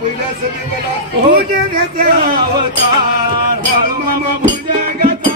पहिल्या सभेला भुजंगाचा अवतार बाळूमामा भुजंगाचा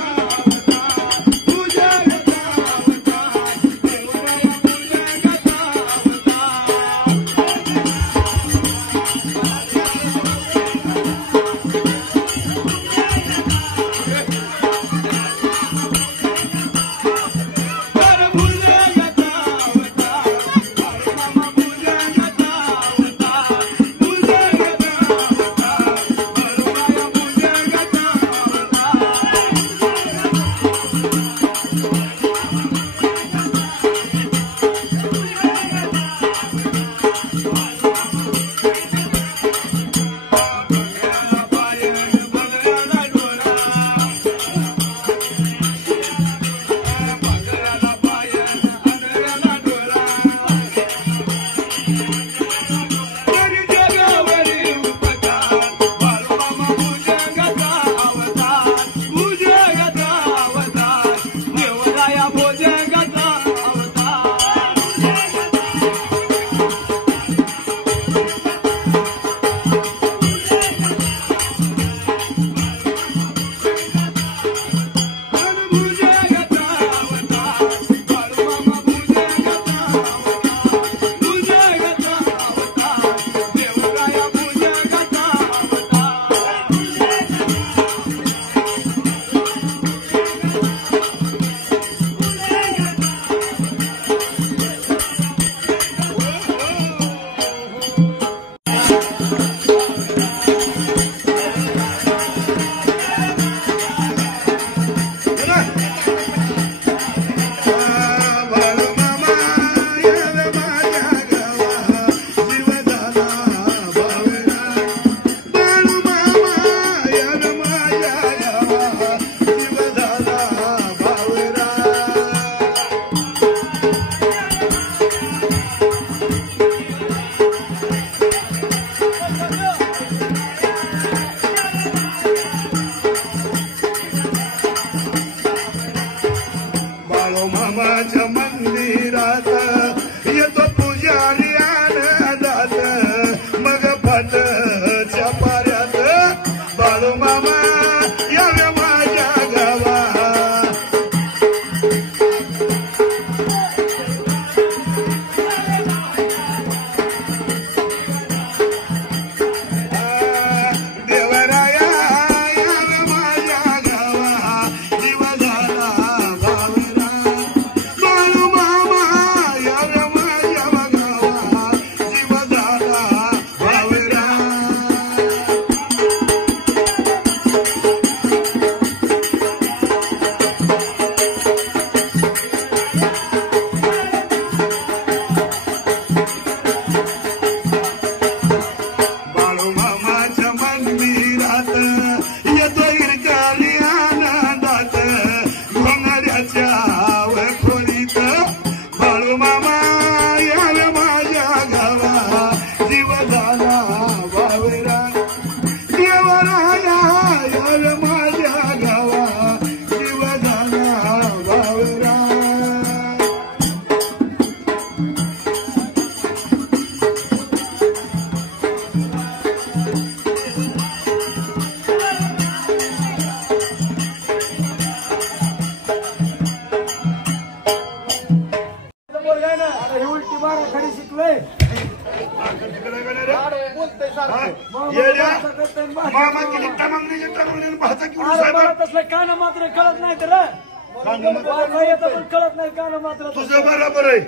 तुझं बरोबर आहे.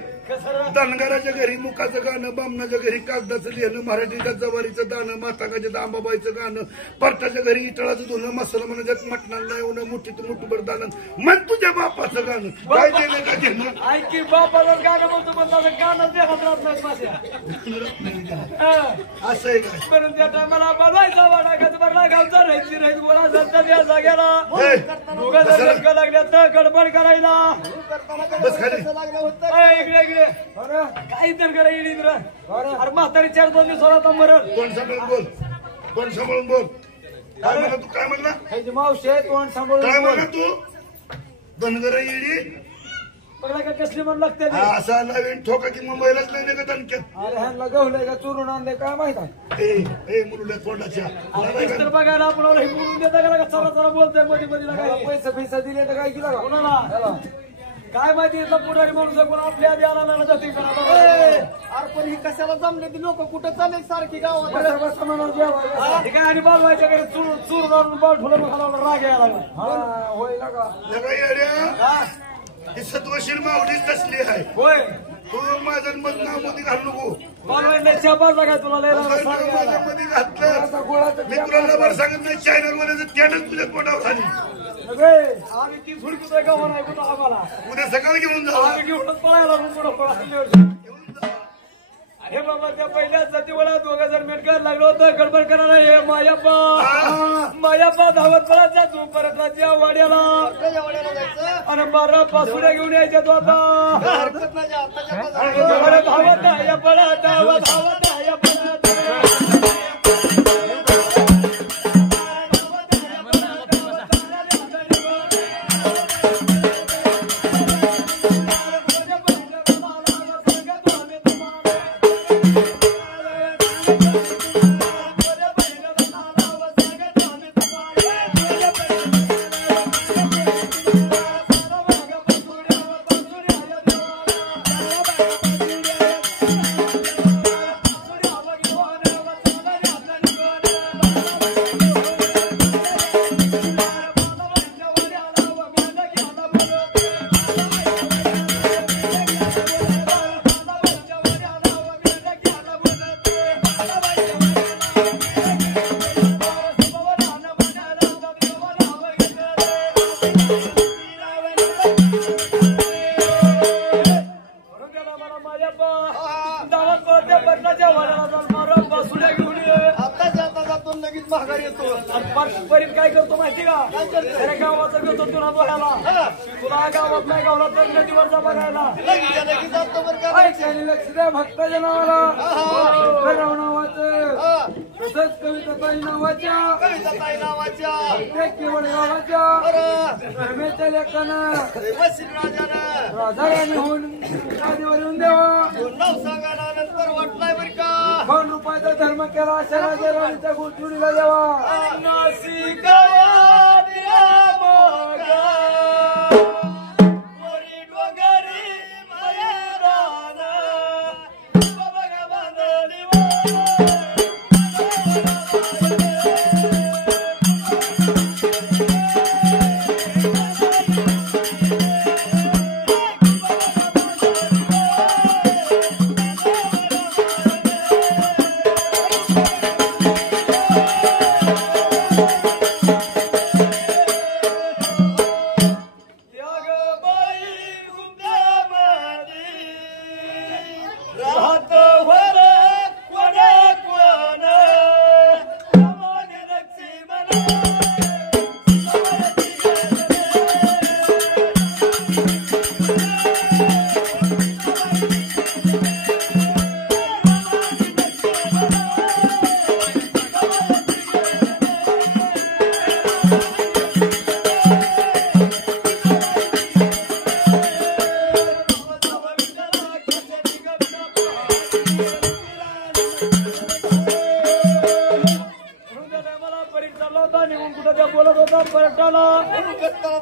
धनगराच्या घरी मुखाचं गाणं, बामणाच्या घरी कागदाचं लिहिणं, मराठीच्या जवारीचं दाणं, माताकाच्या आंबाबाईचं गाणं, परटाच्या घरी इटळाचं धुणं, मसाला म्हणायचं मटणाला नाही होणं, मुठीत मुठभर दाणं, मन तुझ्या बापाचं गाणं काय देणं का घेणं. ऐकी बापाचं गाणं म्हणतो म्हणलं गाणं देहात राहत नाही माझ्या असं आहे काय. परंतु त्या टायमाला बनवायचा वाडा गजबरला गावचा राहायची राहील गोळा झालता त्या जाग्याला दोघं लागल्या गडबड करायला बस खाली इकडे इकडे काही तर करा येईल अरे म्हातारी 4-2 दिवस होता मरण. कोण सांभाळून बोल, कोण सांभाळून बोल. काय म्हणला तू, काय म्हणला मावशी तोंड सांभाळून काय म्हणला तू. धनगर येडी बघला का कसली मन लागते असा नवीन ठोका की मुंबईलाच नाही निघत आणखीन. अरे ह्यांना गवलंय का चोरून आणले काय माहित आहे ए मुरुड्या तोंडाच्या तर बघायला आपण हे बोलून देता का चला चला बोलतोय मध्ये मध्ये पैसे पैसे दिले तर काय केलं कोणाला काय माहिती इथला पुढारी माणूस कोण आपल्या आधी आला ना जाते अरे पण ही कशाला जमले ती लोक कुठं चालेल सारखी गावात काय आणि बोलवायच्या घरी चूर चूर जाऊन बॉल ठुलं खाला राग यायला लागला होय लगा ही सत्वशील मावडीच तसली आहे. होय तू माझं मत नाव मध्ये घालू नको. बोलवायला चापाचा काय तुला लय माझ्या मध्ये घातलं मी तुला बरं सांगत नाही चॅनल मध्ये त्यानंच तुझ्या पोटावर खाली आम्ही ती झुडकी गावा नाही कुठं आम्हाला उद्या सकाळी घेऊन जा. आम्ही घेऊनच पळायला पुढं अरे बाबा त्या पहिल्याच जातीवाला 2000 मेटकर लागलो होतं गडबड करायला हे मायाप्पा धावत पळत जातो परतच्या वाड्याला आणि 12 पासुड्या घेऊन यायच्या तो आता धावत नाही पळत धावत धावत नाही पळत काय करतो माहिती का अरे गावाचा घेतो तुला बघायला तुला गावात नाही गावला तर नदीवरचा बघायला लक्ष द्या भक्ताच्या नावाला नावाचं तसंच कविताताई नावाच्या केवळ गावाच्या धर्मेच्या लेखानं राजा होऊन गादीवर येऊन देवा नंतर वाटलाय बरं का 2 रुपयाचा धर्म केला अशा राजा राणीच्या गोष्टीला देवा नाशिका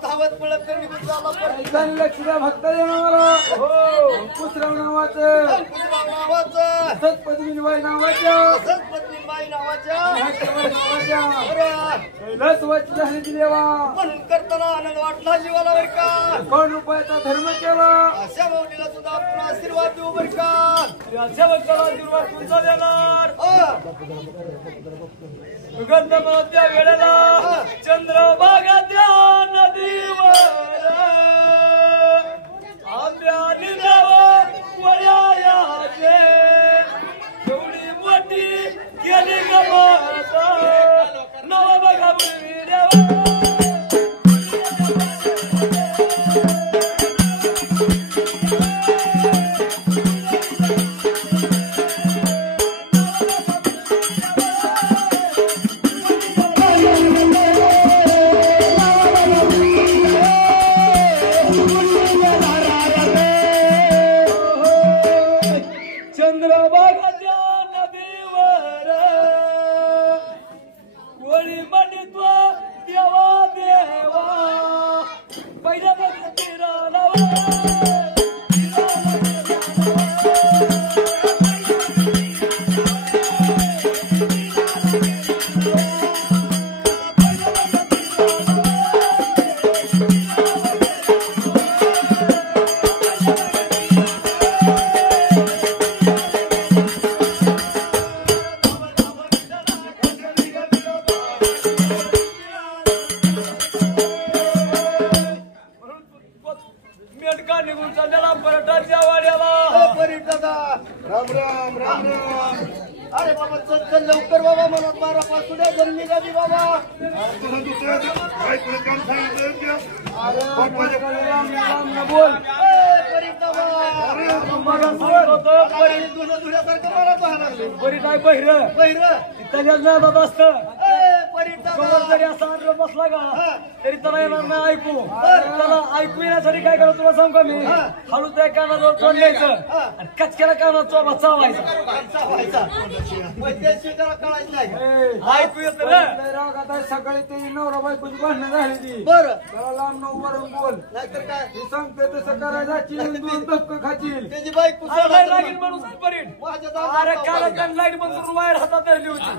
धावत पळत लक्ष्मीला भक्त पुसराव नावाचं सतपद्मीबाई नावाच्या कैलास वाची झाली देवा म्हणून करताना आनंद वाटला जीवाला बरं का 2 रुपयाचा धर्म केला अशा माऊलीला सुद्धा आपण आशीर्वाद देऊ बरं का अशा भक्ताला आशीर्वाद तुमचा देणार गंधमाच्या वेळेला चंद्रभागाच्या नदीवर आंब्या निघावं वळ्याचे एवढी मोठी केली गमत नवा बघा लवकर बाबा मला 12 पासून घरी निघाली बाबा. तुला दुसऱ्या बायकोला काम सांगितलं की अरे बापाच्या- बोल धुण्यासारखं मला पाहा लागले. बरी काय बहिर त्याच्यात नादात असतं जरी असा आडला बसला का तरी त्याला येणार नाही ऐकू. त्याला ऐकू येण्यासाठी काय करा तुला सांगू का मी हळू त्या कानाजवळ तोंड द्यायचं आणि कचक्याला कानात चोबा चावायचा. कळायचं नाही. ऐकू येत रागात आहे. सकाळी ते नवरा बायकोची भांडणं झाली ती. बरं त्याला लांब वरून बोल नाहीतर काय तू सांगते तसं करायला दोन धक्का खातील. त्याची बायको लागेल म्हणून अरे काल लाईट बंद करून वायर हातात धरली होती.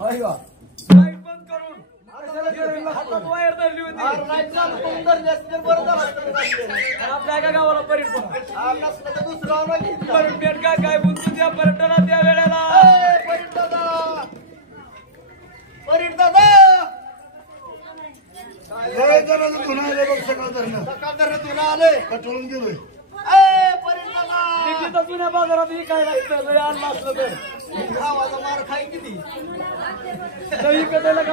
लाईट बंद करून हातात वायर धरली होती. लाईट चालू करून धरली असती तर बरं झालं असतं. आणि आपल्या एका गावाला परीट पण नसलं तर दुसरं परीट भेट काय बोलतो त्या पर्यटनाला त्या वेळेला परीट दादा लय जणांचं धुणं आलं बघ सकाळ धरणं सकाळ तुला आले कटळून गेलोय. परीट दादा तिकीट जुन्या बाजारात विकायला लागतं लय आणलं असलं तर गावाचा मार खाई किती दही कदायला का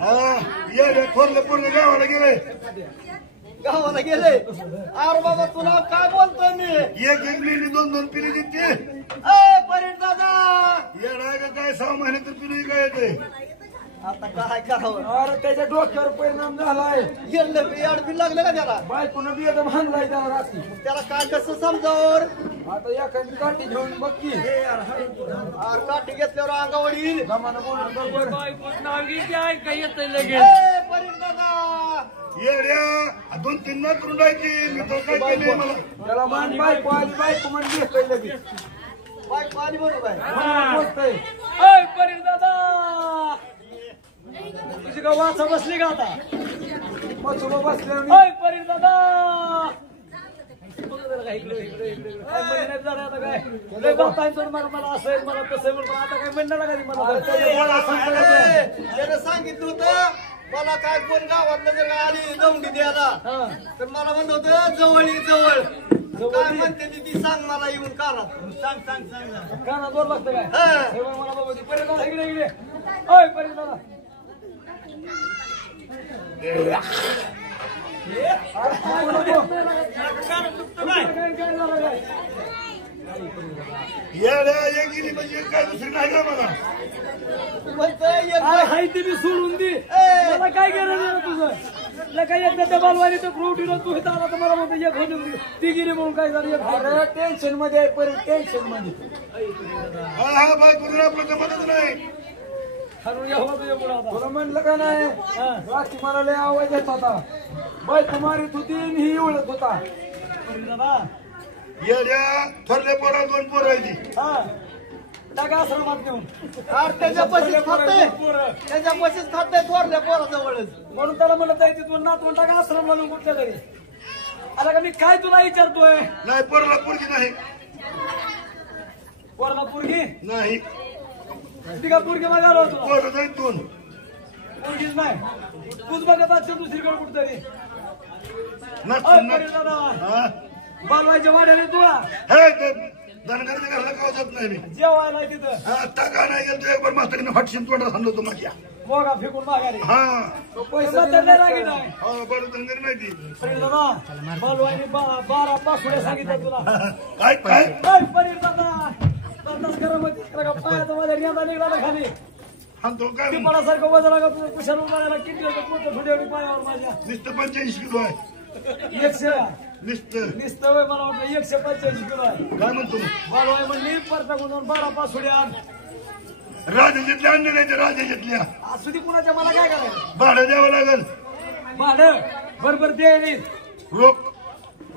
हा ये थोरले पूर्ण गावाला गेले. गावाला गेले. अरे बाबा तुला काय बोलतोय मी. एक पिली 2 पिली देते. परीट दादा येणार का काय 6 महिने तर पिली काय येते. आता काय करावं. अरे त्याच्या डोक्यावर परिणाम झालाय. गेलं बी अडबी लागलं का त्याला. बायकोनं बी एकदम हाणलाय त्याला रात्री. त्याला काय कसं समजावर. आता एखादी काठी घेऊन बघ की अरे काठी घेतल्यावर अंगावर येईल. जमाना बोलणार बरोबर परीट दादा येड्या 2-3 नात रुंडायची मी तर काय केली मला. त्याला मान बायको आली बायको म्हणजे घेतोय लगेच बायको आली बरोबर आहे. बोलतोय परीर दादा तुझी का वाचा बसली का आता मचुबा बसले परीर दादा काय म्हणणार जरा आता काय लय बघताय तर मला असं आहे मला तसं आहे म्हणून आता काय म्हणणार लागली मला त्यानं सांगितलं होतं मला काय कोण गावातलं जर आली दौंडी द्यायला तर मला म्हणत होतं जवळ काय म्हणते ती सांग मला येऊन काना सांग काना जोर लागतं काय मला बाबा परीर दादा इकडे इकडे ओय परीर दादा येड्या ये गेली म्हणजे काय दुसरी नाही का मला. हाय ते बी सोडून दे मला काय गरज आहे तुझं काय एकदा त्या बालवानी तर फ्रुटीनं तू इथं आला तर मला म्हणतो एक होऊन ती गिरी म्हणून काय झालं टेन्शन मध्ये टेन्शन मध्ये हा बाय कुठे आपलं जमतच नाही. तुला म्हणलं का नाही रात्री मला लय आवाज येत होता बायको मारित होती ही उळत होता येड्या थोरल्या पोरा 2 पोरायची. टाका आश्रमात नेऊन त्याच्या पशीच खाते थोरल्या पोराजवळच म्हणून त्याला म्हणत जायचे तुला नातवं टाका आश्रमला नेऊन कुठल्या तरी. आता का मी काय तुला विचारतोय नाही पोराला पोरगी नाही. पोरला पोरगी नाही ती का पोरगी बघायला होतो पोरं जाईल 2. पोरगीच नाही तूच बघत असेल दुसरीकडे कुठतरी हा बालवायच्या वाड्याने तुला हे धनगरच्या घरला गाव जात नाही मी. जेवायला तिथं आता का नाही गेलो तू एक बार मास्तरीने फाटशीन तोंडात हाणलो होतो माझ्या. बोगा फेकून माघारी हा पैसे नाही बरं धनगर नाही ती. दादा बालवाईने 12 पासुड्या सांगितलं तुला काय काय परीर दादा पायाचा माझ्या नियंदा निघाला खाली हा तो काय टिपाडासारखं वजन लागा तुझं कुशाला उडायला किती थोडी पायावर माझ्या नुसतं 85 किलो आहे. 100 नुसतं मला वाटलं 145 किलो आहे. काय म्हणतो बालवाई म्हणली परताकून 12 पासुड्या राजाच्यातल्या अन्य नाही राजाच्यातल्या असू दे कुणाच्या मला काय करायचं भाडं द्यावं लागेल. भाडं बरोबर द्यायला रोख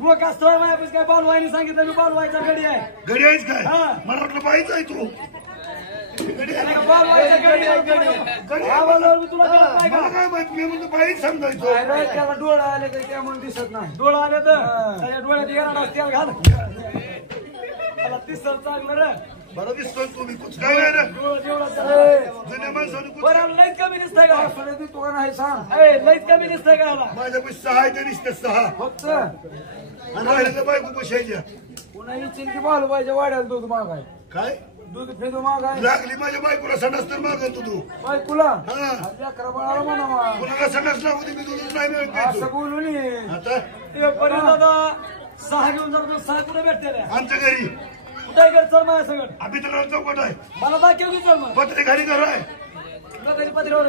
रोख असतोय माझ्यापाशी काय बालवाईने सांगितलं मी बालवाईचा गडी आहे. घरी आहेस काय हा. मला वाटलं बाईच आहे तू. बालवाईचा गडी आहे आवाजावर मी तुला कळत नाही का मला काय माहिती मी म्हणतो बाईच समजायचो. त्याला डोळा आले तर त्यामुळे दिसत नाही डोळा आले तर त्याच्या डोळ्यात येणार तेल घाल त्याला दिसत चांगलं रे बरं दिसतोय तू मी कुछ काय नाही रे. डोळा जेवढा जुन्या माणसानं कुछ बरं लईत कमी दिसतंय का तू का नाही सांग लईत कमी दिसतंय का माझ्यापाशी 6 आहे ते नुसतं 6 फक्त आणि राहिलं तर बायको बसायच्या. पुन्हा चिंकी बालवायच्या वाड्याला दूध मागाय काय दूध फेदू मागाय लागली माझ्या बायकोला संडास तर मागतो तू बायकुला हा अकरा बाळाला म्हणा कुणाला संडास लागू दे मी दूधच नाही मिळत प्यायचो. असं बोलू नये आता ते पर्यंत आता 6 घेऊन जातो 6 कुठे भेटते रे आमच्या घरी कुठे घर चल माझ्या सगळं अभितराव चौकट आहे मला दाखव की चल मग पत्रे घरी घर आहे त्याची पत्रीवर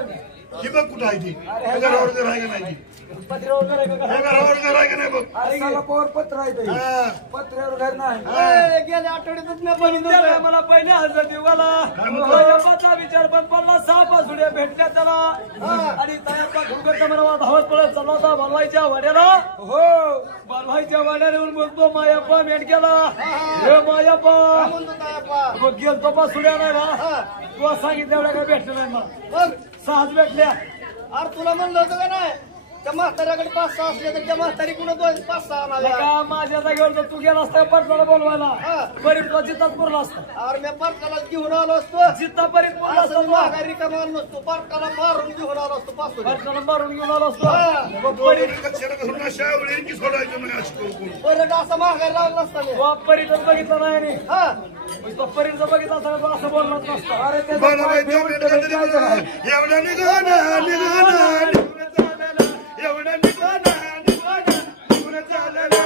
ही बघ कुठं आहे ती ह्या घरावर घर आहे का नाही ती पत्रीवर घर आहे का ह्या घरावर घर आहे का नाही बघ अरे पवर पत्र आहे हा. पत्र्यावर घर नाही गेल्या आठवड्यातच मी बघितलं त्याला मला पहिले हजर देवाला बापाचा विचार पण पडला 6 पासुड्या भेटल्या त्याला आणि तयारचा घुंगट मला धावत पडत चालला होता बलवायच्या वाड्याला हो बलवायच्या वाड्याला येऊन बोलतो मायाप्पा मेट गेला हे मायाप्पा मग गेलतो पासुड्या नाही ना तुला सांगितलं एवढ्या काय भेटलं नाही मला मग 6 भेटल्या अरे तुला म्हणलं होतं का नाही त्या म्हाताऱ्याकडे 5-6 असले तर त्या म्हातारी कुणा 2-5-6 आणाव्या का माझ्या जागेवर जर तू गेला असता पटला बोलवायला बरी तुला जिताच पुरला असता अरे मी पाटकाला घेऊन आलो असतो जिता बरीच पुरला असता असं तुला. माघारी कमाल नसतो पाटकाला मारून घेऊन आलो असतो पासून पटला मारून घेऊन आलो असतो मग बरी कचरा अशा वेळी की सोडायचं नाही असं करू कोणी. परत असं माघारी लावला असता मी तो परीचं बघितलं नाही आणि हा तो परीचं बघितलं असता तो असं बोललाच नसतं अरे ते मला माहिती आहे, बेटा तरी मला एवढा निघाला निघून चालला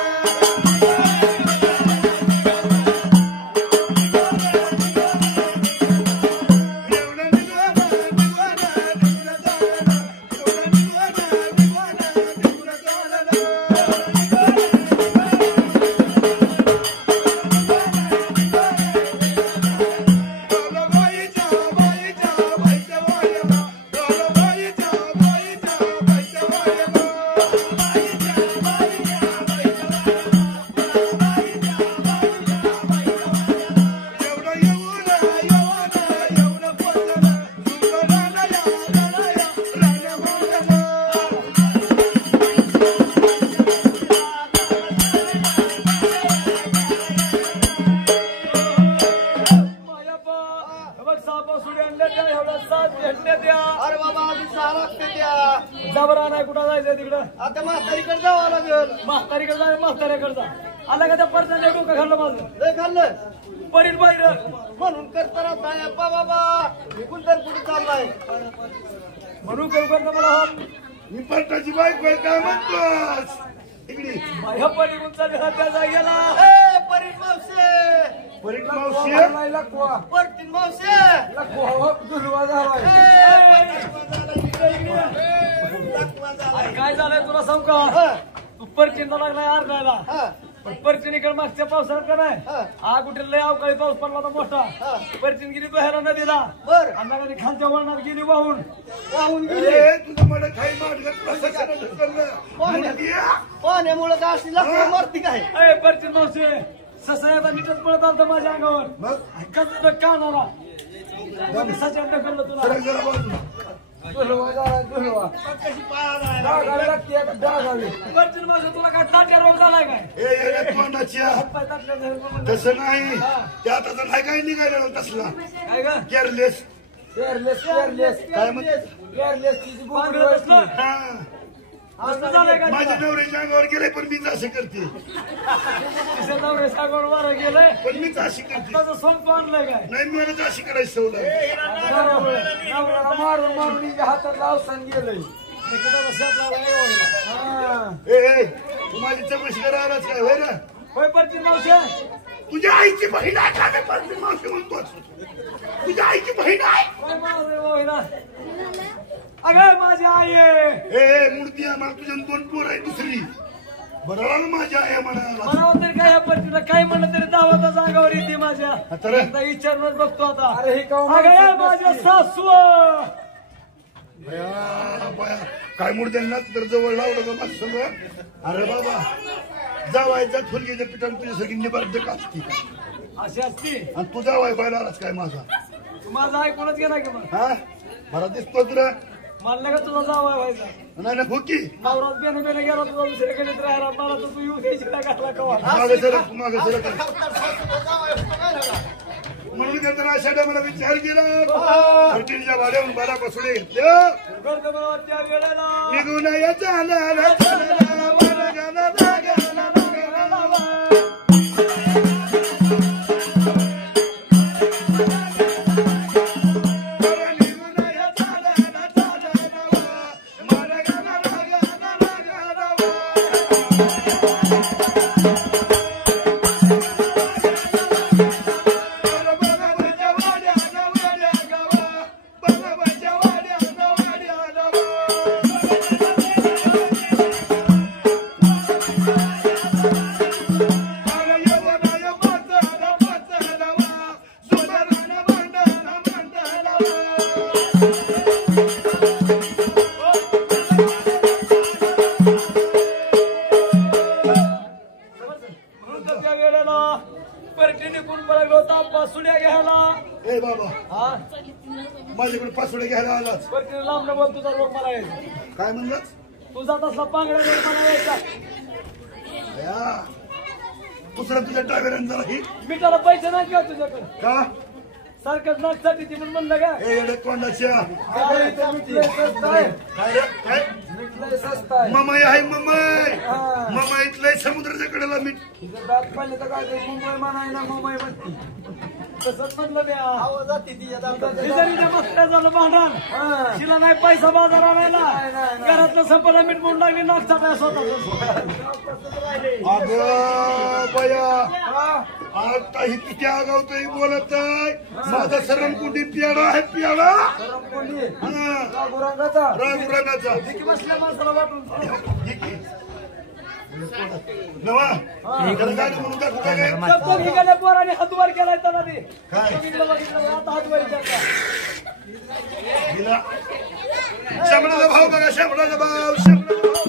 अरे बाबा आधी 6 लागते त्या जबरा नाही कुठं जायचं तिकडं आता म्हातारीकडे जावं लागेल म्हातारीकडे जा म्हाताऱ्याकडे जा आला का त्या परताच्या डोकं खाल्लं माझं लय खाल्लं परीत बाहेर म्हणून करताना साहेब बाबा निघून तर कुठे चाललाय म्हणून करू करता मला हो मी पट्टाची बायको आहे काय म्हणतोस इकडे माझ्या परी चालली त्या जागेला ए परीट मावशे परीट मावशी लकवा परतीन मावशे लकवा दुर्वा झालाय काय झालंय तुला सांग का तू परचिंता लागलाय आरडायला पण परचिनीकडे मागच्या पावसाळ्यात का नाही हा कुठे लय अवकाळी पाऊस पडला होता मोठा परचिन गेली बाहेर नदीला बर आणि कधी खालच्या वळणात गेली वाहून वाहून गेली ए, तुझं मला काही माडगत प्रशासनानं ढकललं. पाण्यामुळे का अशी लाकडं मारती काय अय परचिन मावशी ससायचा नीटच पळत आलता माझ्या अंगावर मग कसं कानाला सच्या ढकललं तुला सरक जरा बाजूला. परचिन मावशी तुला काय ताट्या रोग झालाय काय ए, ए, ए, तोंडाच्या. पाय ताटल्या झाले. तसं नाही त्या आता नाही काही निघालेलं तसला काय ग केअरलेस काय पांढरं तसलं? हा असं झालंय का माझ्या नवऱ्याच्या अंगावर गेले पण मीच असे करते तिच्या नवऱ्या सागवर वारं गेलंय पण मीच अशी करते त्याचं सोंग आणलंय काय नाही मी अशी करायची सवय नवऱ्याला मारून मारून हिच्या हातातला अवसान गेलंय ए ए, तू माझी चौकशी करायलाच काय होय ना होय परचिन मावशी तुझ्या आईची बहीण आहे का मी परत मावशी म्हणतोस तुझ्या आईची बहीण आहे होय माझे होईना अगं माझी आई आहे ए मूर्ती आहे मला तुझ्या 2 पोर आहे दुसरी बरं माझी आई आहे म्हणाला मला तरी काय या परचिनला काय म्हणलं तरी दावाचा जागावर येते माझ्या तर? एकदा विचारूनच बघतो आता अरे हे अगं माझ्या सासू बया बया काय मूर्त्यांना तर जवळ लावलं का माझं सगळं अरे बाबा जावायचा फुलगेच्या पिठाने तुझ्या सगळी निबार्ध असते अशी असती आणि तू जावाय पाहिला आलाच काय माझा माझा ऐकूनच गेला की मग हा बरा दिसतो तुला मला का तुझा जावाय व्हायचा नाही ना फुकी नवरात बेने बेने गेला तुझा दुसरीकडे राहायला मला तर तू येऊ द्यायची ना घातला कवा मागे सरक तू मागे सरक म्हणून त्यांना अशा टायमाला विचार केला हॉटेलच्या भाड्याहून बारा पासुडे घेतलं करतो मला त्या वेळेला निघून याचा पासुड्या घ्यायला ए बाबा हा माझ्याकडे पासवर्ड घ्यायला आलाच बरं तिने लांब न बोल तुझा रोग मला यायचा काय म्हणलास तुझा तसला पांगड्या रोग मला यायचा या दुसऱ्या तुझ्या ड्रायव्हरांनी जरा ही मी त्याला पैसे नाही किंवा तुझ्याकडे का सारखंच नाचसाठी ती म्हणून म्हणलं का ए येडे तोंडाच्या काय इथे मिटलंय स्वस्त आहे. काय रे काय मिटलंय स्वस्त आहे. ममाई आहे ममाई हा. ममाई इथलंय समुद्राच्या कडेला मीठ तुझं दात पाहिले तर काय ते मुंबई म्हणाय ना मुंबई म्हणती तसंच म्हटलं मी आवाज जाते तिच्या दातात. शेजारीच्या बसल्या झालं भांडण तिला नाही पैसा बाजार आणायला घरातलं संपला मीठ म्हणून लागली नागचा स्वतः अगं बया आता ही किती आगावतोय बोलत आहे माझा सरमकुंडी प्याडा आहे प्याडा गुरांगाचा रागुरानाचा बसल्या माणसाला वाटून नवा त्याला गाडी म्हणून दाखवू काय जब ठिकाणी पोराने हातवार केलाय त्याला ते काय? बघितलं आता हातवारी करता हिला शंभराचा भाव बघा शंभराचा भाव शंभराचा भाव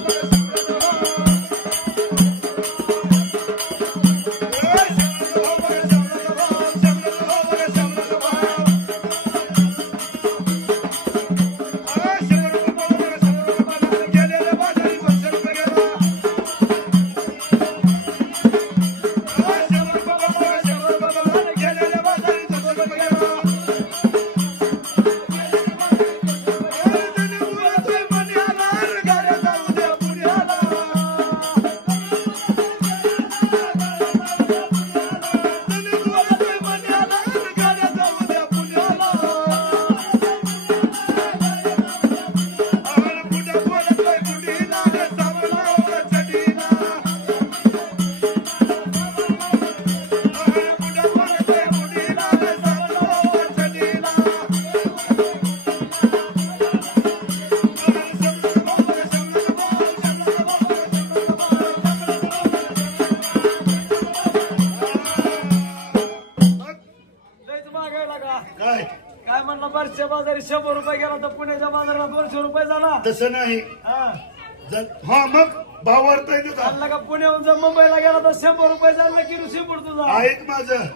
बघा काय म्हणलं बारच्या बाजारी 100 रुपये गेला तर पुण्याच्या बाजारात 200 रुपये झाला तसं नाही हा हा मग भाव वाढता येतो का आणला का पुण्याहून जर मुंबईला गेला तर 100 रुपये झाला की शिपूर तुझा ऐक माझं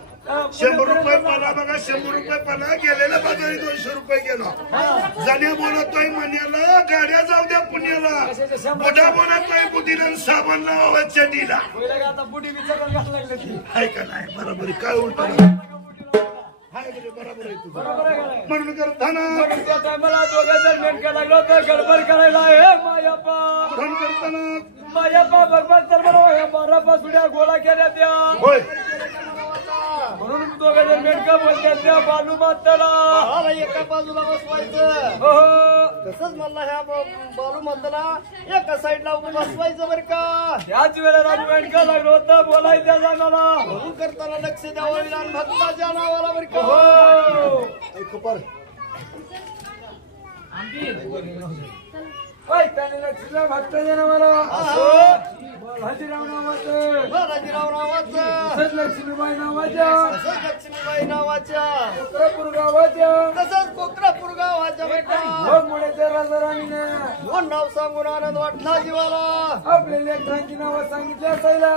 100 रुपये पला बघा 100 रुपये पला गेलेला बाजारी 200 रुपये गेला जाण्या बोलतोय मण्याला गाड्या जाऊ द्या पुण्याला मोठा बोलतोय बुद्धीला साबण लावा चडीला आता बुडी विचारायला घालायला लागली ती ऐका नाही बरोबर आहे. काय उलट हाय बरोबर आहे तुझं बरोबर आहे का नाही? म्हणून करताना त्या टायमाला दोघांचं नेमकं लागलं होतं गडबड करायला हे मायापा फोन करताना मायापा बरोबर तर बरोबर हे 12 पासुड्या गोळा केल्या त्या होय म्हणून दोघांचं नेमकं बोलतात त्या बालू माताला मला एका बाजूला बसवायचं हो तसंच मला ह्या बालू म्हणताना एका साईडला बसवायचं बरं का याच वेळेला नेमकं लागलं होतं बोलायच्या जाणारा म्हणून करताना लक्ष द्यावं विधान भक्ताच्या नावाला बरं का हो त्याने लक्ष्मीला भक्ताच्या नावाला हजीराव नावाचं बालाजीराव नावाचं तसंच लक्ष्मीबाई नावाच्या तसंच लक्ष्मीबाई नावाच्या कोकरापूर गावाच्या तसंच कोकरापूर गावाच्या बरं का भोगमुळेच्या राजाराणीने दोन नाव सांगून आनंद वाटला जीवाला आपल्या लेकरांची नावं सांगितली असायला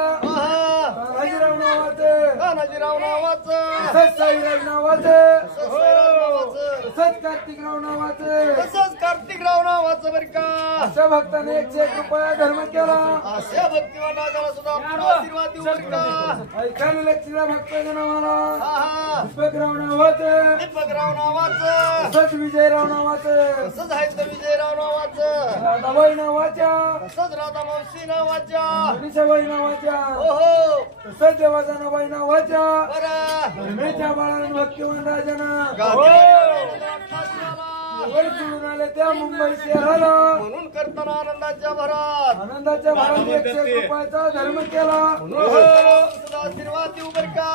हजीराव नावाचं तानाजीराव नावाचं तसंच साईराज नावाचं तसंच साईराज नावाचं तसंच कार्तिकराव नावाचं तसंच कार्तिकराव नावाचं बरं का अशा भक्ताने 101 रुपया धर्म केला अशा भक्तिवानाला सुद्धा आपण आशीर्वाद देऊ बरं का ऐकायला लक्ष्मीला भक्ताच्या नावाला हा दीपकराव नावाचं दीपकराव नावाचं तसंच विजयराव नावाचं तसंच आहे तर विजयराव नावाचं राधाबाई नावाच्या तसंच राधा मावशी नावाच्या मनीषाबाई नावाच्या हो तसंच देवाजानाबाई नावाच्या बरं धर्मेच्या बाळानं भक्तिवान राजानं वय सोडून आले त्या मुंबई शहराला म्हणून करताना आनंदाच्या भरात आनंदाच्या भारात 101 रुपयाचा धर्म केला सुद्धा आशीर्वाद देऊ बरं का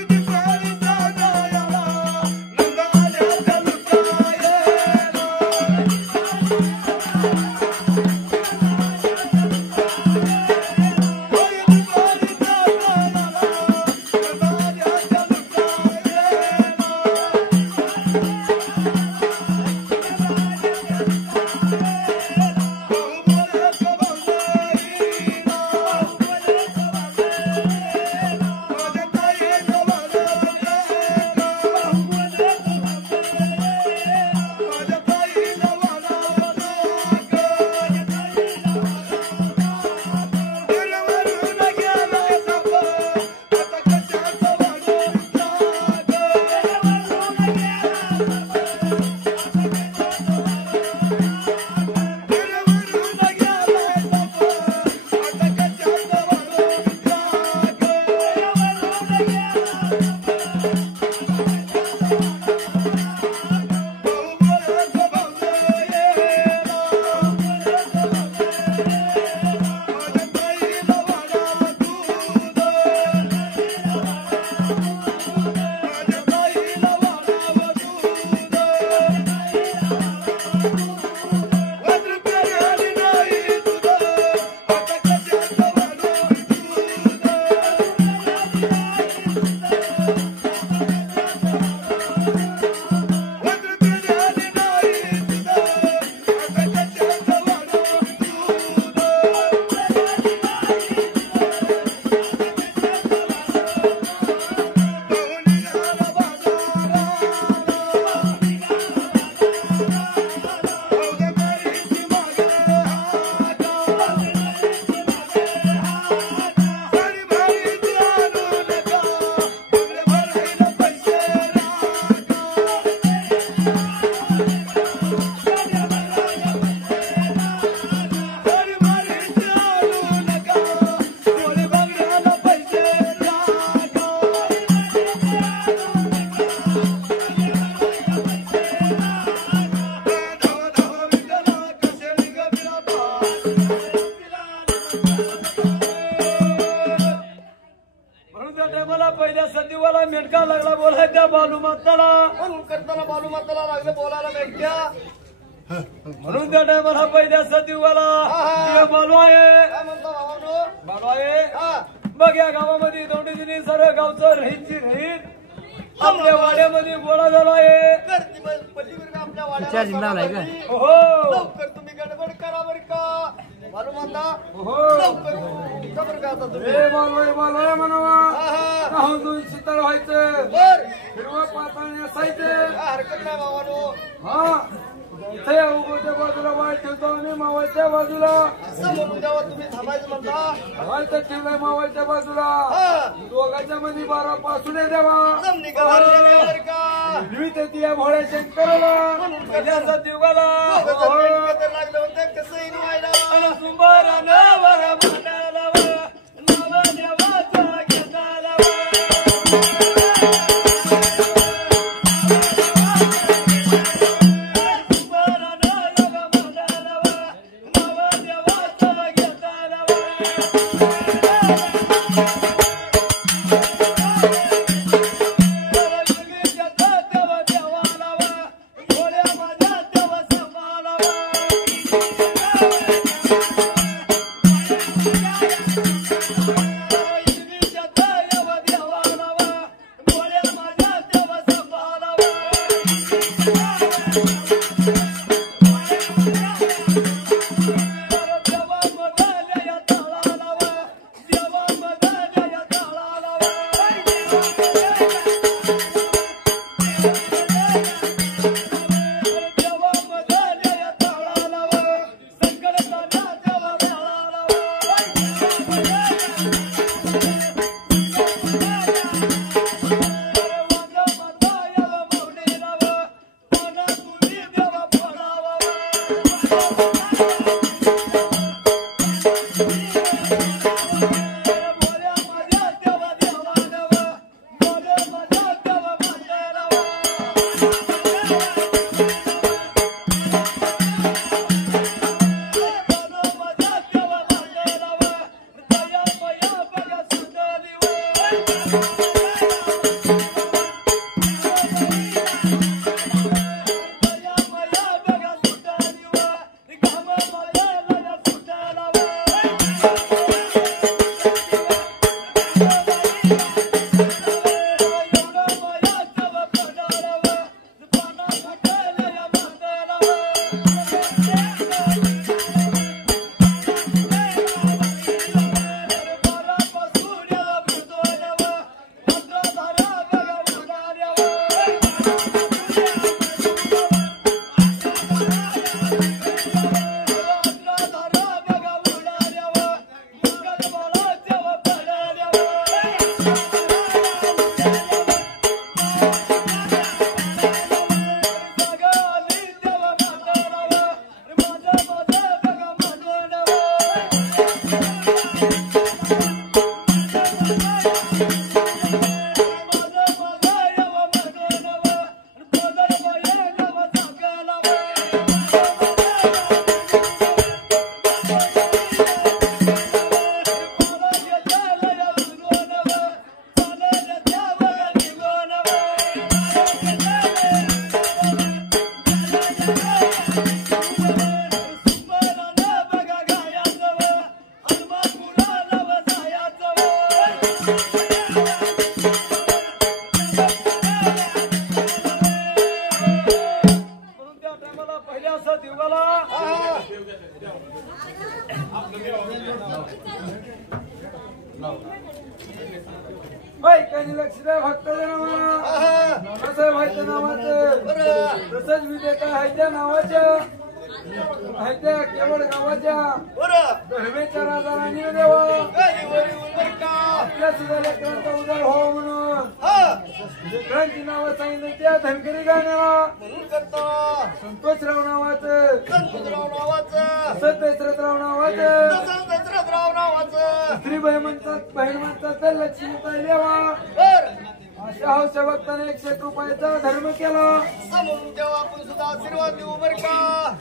Bye. म्हणून करताना बालूमाताला लागलं बोलायला भेटत्या म्हणून त्या टायमाला पहिल्या सतीवाला बालू आहे काय म्हणतो भावानो बालू आहे हा बघ या गावामध्ये दोंडीदिनी सर्व गावचं रहीतची रहीत आपल्या वाड्यामध्ये गोळा झाला आहे गर्दी पल्लीवर आपल्या वाड्याला हो लवकर तुम्ही गडबड करा बरं का बालूमाता हो लवकर खबर का आता तुम्ही हे बालू आहे म्हणावा हा राहून दोन शीतळ व्हायचं बर हिरवा पाताने असायचं काय हरकत नाही भावानो हा इथे उभोच्या बाजूला वाय ठेवतो आणि मावळच्या बाजूला असं म्हणून जेव्हा तुम्ही थांबायचं म्हणता वायचं ठेवलंय मावळच्या बाजूला हा दोघांच्या मध्ये 12 पासून देवा जमनी गावाला बरं का विविध दिया भोळ्या शंकराला पहिल्याचा दिवगाला लागलं होतं कसंही व्हायला सुंबारा नवर म्हणाला नव देवाचा घेताला लक्ष्मी भक्त कसं व्हायचं नावाचं तसंच विवेक आहे त्या नावाच्या केवळ गावाच्या धर्मेच्या राजाराणी देवा आपल्या सुद्धा लेकरांचा उदय हो म्हणून लेकरांची नावं सांगितलं त्या धनकरी गाण्याला संतोषराव नावाचं दशरथराव नावाचं स्त्री बहीण म्हणतात लक्ष्मीताई देवा अशा हौशा भक्ताने 101 रुपयाचा धर्म केला म्हणून तेव्हा आपण सुद्धा आशीर्वाद देऊ बर का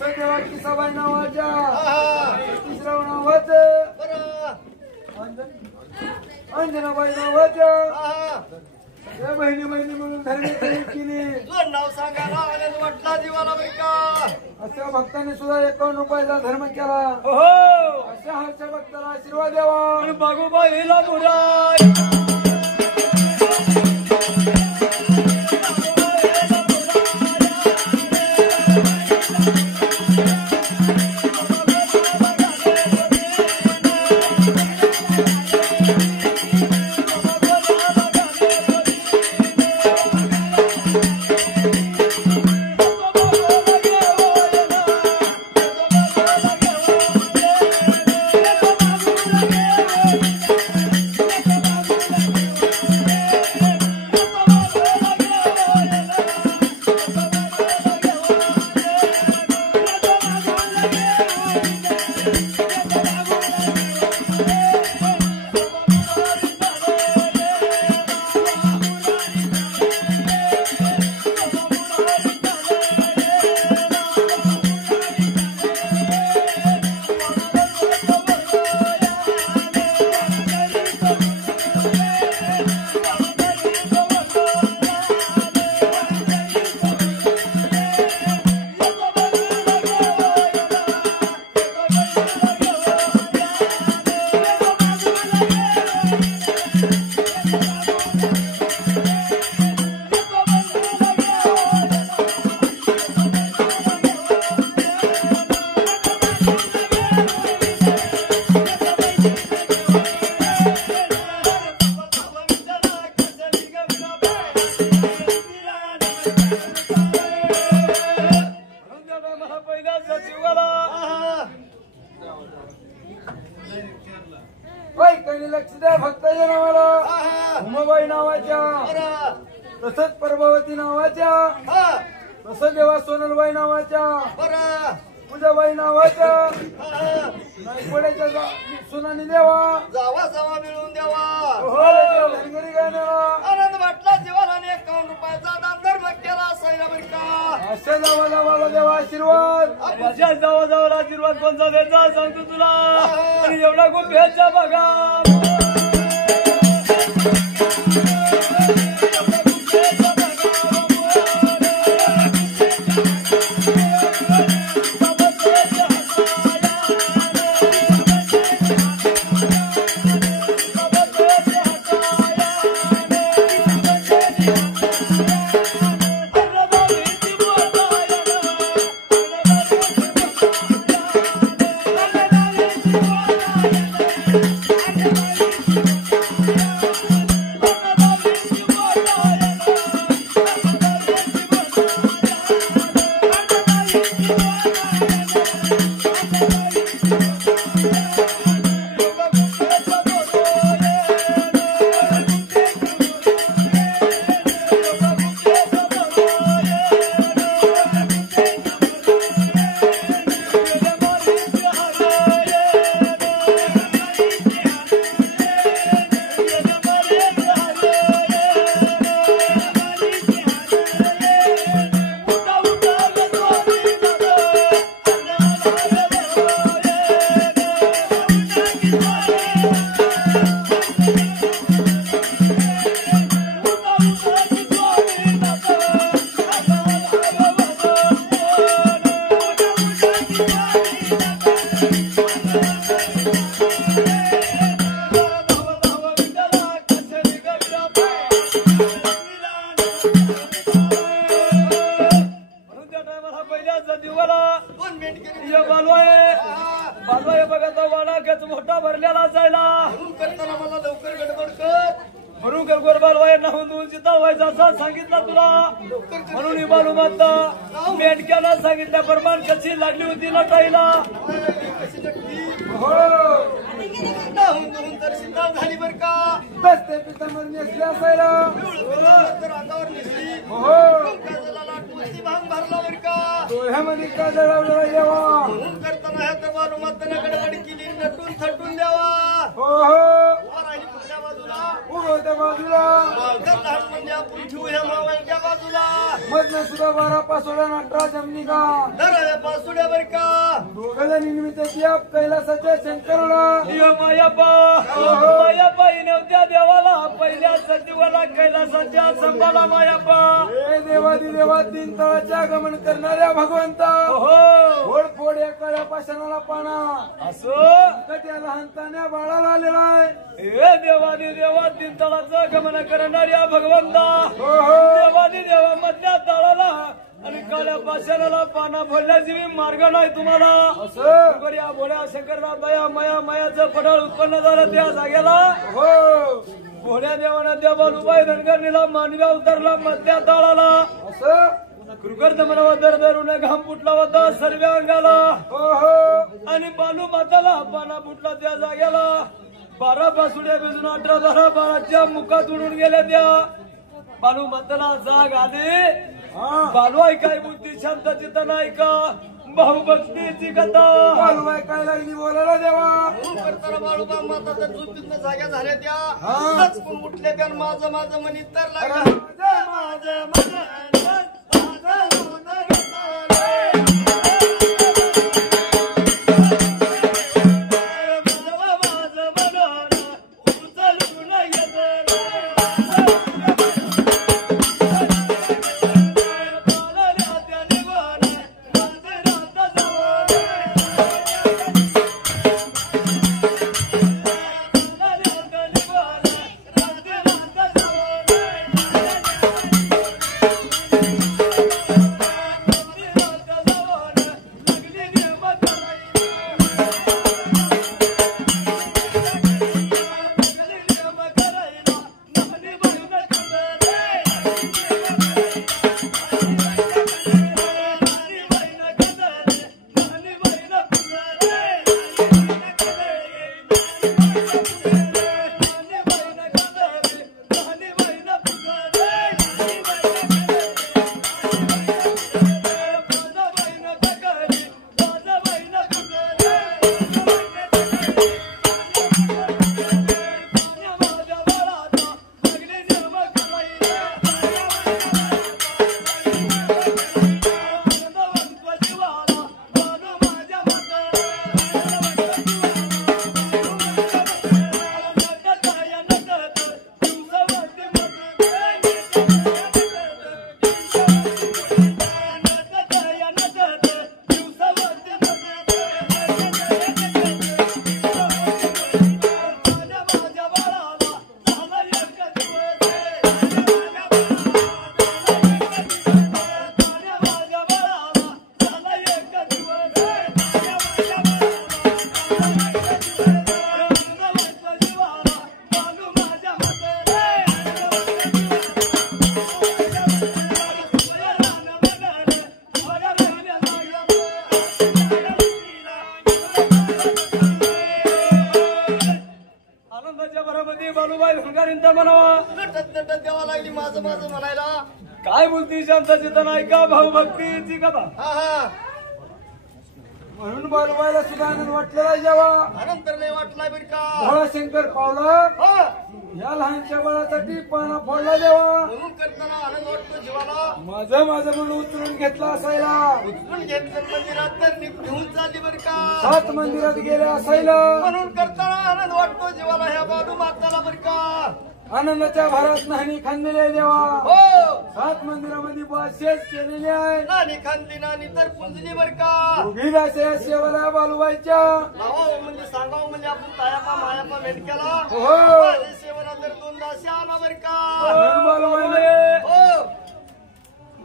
देवाची सभा नावाच्या सतीशराव नावाचं अंजनाबाई नावाच्या या बहिणी म्हणून धर्मेंद्र केली. तुझं नाव सांगा रावण्यात वाटला जीवाला बरं का. अशा भक्तांनी सुद्धा 51 रुपयाचा धर्म केला. अशा हर्षा भक्ताला आशीर्वाद द्यावा. बागुबाईला मुराय. लक्ष द्या भक्ताच्या नावाला. उमाबाई नावाच्या, तसंच प्रभावती नावाच्या, तसंच देवा सोनलबाई नावाच्या, पूजाबाई नावाच्या, नायकोड्याच्या सुनानी देवा. जावा जावा मिळवून द्यावा. धनगरी गाण्याला आनंद वाटला जीवाला. 51 रुपयाचा दान धर्म केला असायला बरं का. अशा जावा जावाला देवा आशीर्वाद. अशा जावा जावाला आशीर्वाद कोणता द्यायचा सांगतो तुला. आणि एवढा खूप घ्यायचा बघा. मोठा भरलेला जायला करताना मला लवकर गडबड कर. म्हणून गरगोरबाल वाय नाहून चिता व्हायचा असा सांगितला तुला. म्हणून ही बालू माता मेंढक्याला सांगितल्याप्रमाणे कशी लागली होती लटाईला. कशी नक्की हो नाहून तर सिद्धा झाली बर का. बसते पितांबर नेसले असायला. तर अंगावर नेसली. हो काजला लाटून भांग भरला बर का. डोळ्यामध्ये का जळवलेला येवा. म्हणून करताना ह्या तर बालू माताने गडबड केली. नटून थटून द्यावा. हो हो उभा राहिली कुठल्या बाजूला. उभं त्या बाजूला. लहान म्हणजे आपण ठेवू ह्या मावळच्या बाजूला. मधनं सुद्धा 12 पासोड्या 18 जमनी का धराव्या पासुड्या बर का दोघं निमित्त कैलासाच्या शंकरला मायापा नव्हत्या देवाला पहिल्या सजीवाला कैलासाच्या संभाला मायापा हे देवादी देवा तीन तळाचे आगमन करणाऱ्या भगवंता फोड फोड या काळ्या पाषाणाला पाना असो कट्या लहानतान्या बाळाला आलेला आहे हे देवादी देवा तीन तळाचं गमन करणाऱ्या भगवंता देवादी देवा मधल्या तळाला आणि काळ्या पाषाणाला पाना फोडल्याशिवाय मार्ग नाही तुम्हाला असं या भोळ्या शंकरला दया मया मयाचं पडळ उत्पन्न झालं त्या जागेला हो भोळ्या देवानं त्या बालूबाई धनगरणीला मानव्या उतरला मधल्या तळाला असं कृकर मनावर दर दरून घाम फुटला होता सर्व अंगाला हो हो आणि बालू माताला पाना फुटला त्या जागेला 12 पासुड्या भिजून 18 12 बाळाच्या मुखात उडून गेल्या त्या बालू माताला जाग आली बालू ऐकाय बुद्धी शांत चित्त नाही का भाऊभक्तीची कथा बालूबाई काय लागली बोलायला देवा करताना बाळूबा माता तर झोपीतनं जाग्या झाल्या त्या लचकून उठले त्या माझं माझं मनी तर लागलं माझं बालूबाई धनगरींचा म्हणावा नटत नटत देवा लागली माझं माझं म्हणायला काय बोलती शांत चित्त नाही का भाऊभक्तीची कथा हा हा म्हणून बालूबाईला सुद्धा आनंद वाटलेला जेव्हा अनंतर लय वाटलाय बर का भोळा शंकर पावला हा या लहानच्या बाळासाठी पाना फोडला देवा म्हणून करताना आनंद वाटतो जीवाला माझं माझं म्हणून उचलून घेतला असायला उचलून घेतलं मंदिरात तर घेऊन चालली बर का 7 मंदिरात गेले असायला म्हणून करताना आनंद वाटतो जीवाला ह्या बालू माताला बर का आनंदाच्या भरात नाणी खांदलेली आहे देवा हो 7 मंदिरामध्ये बसेस केलेली आहे नानी खांदली नानी तर पुंजली बर का उभीदाच्या सेवाला बालूबाईच्या नावावं म्हणजे सांगावं म्हणजे आपण तायापा मायापा मेंढक्याला हो सेवाला तर 2 दासी आणा बर का म्हणून बालूबाईने हो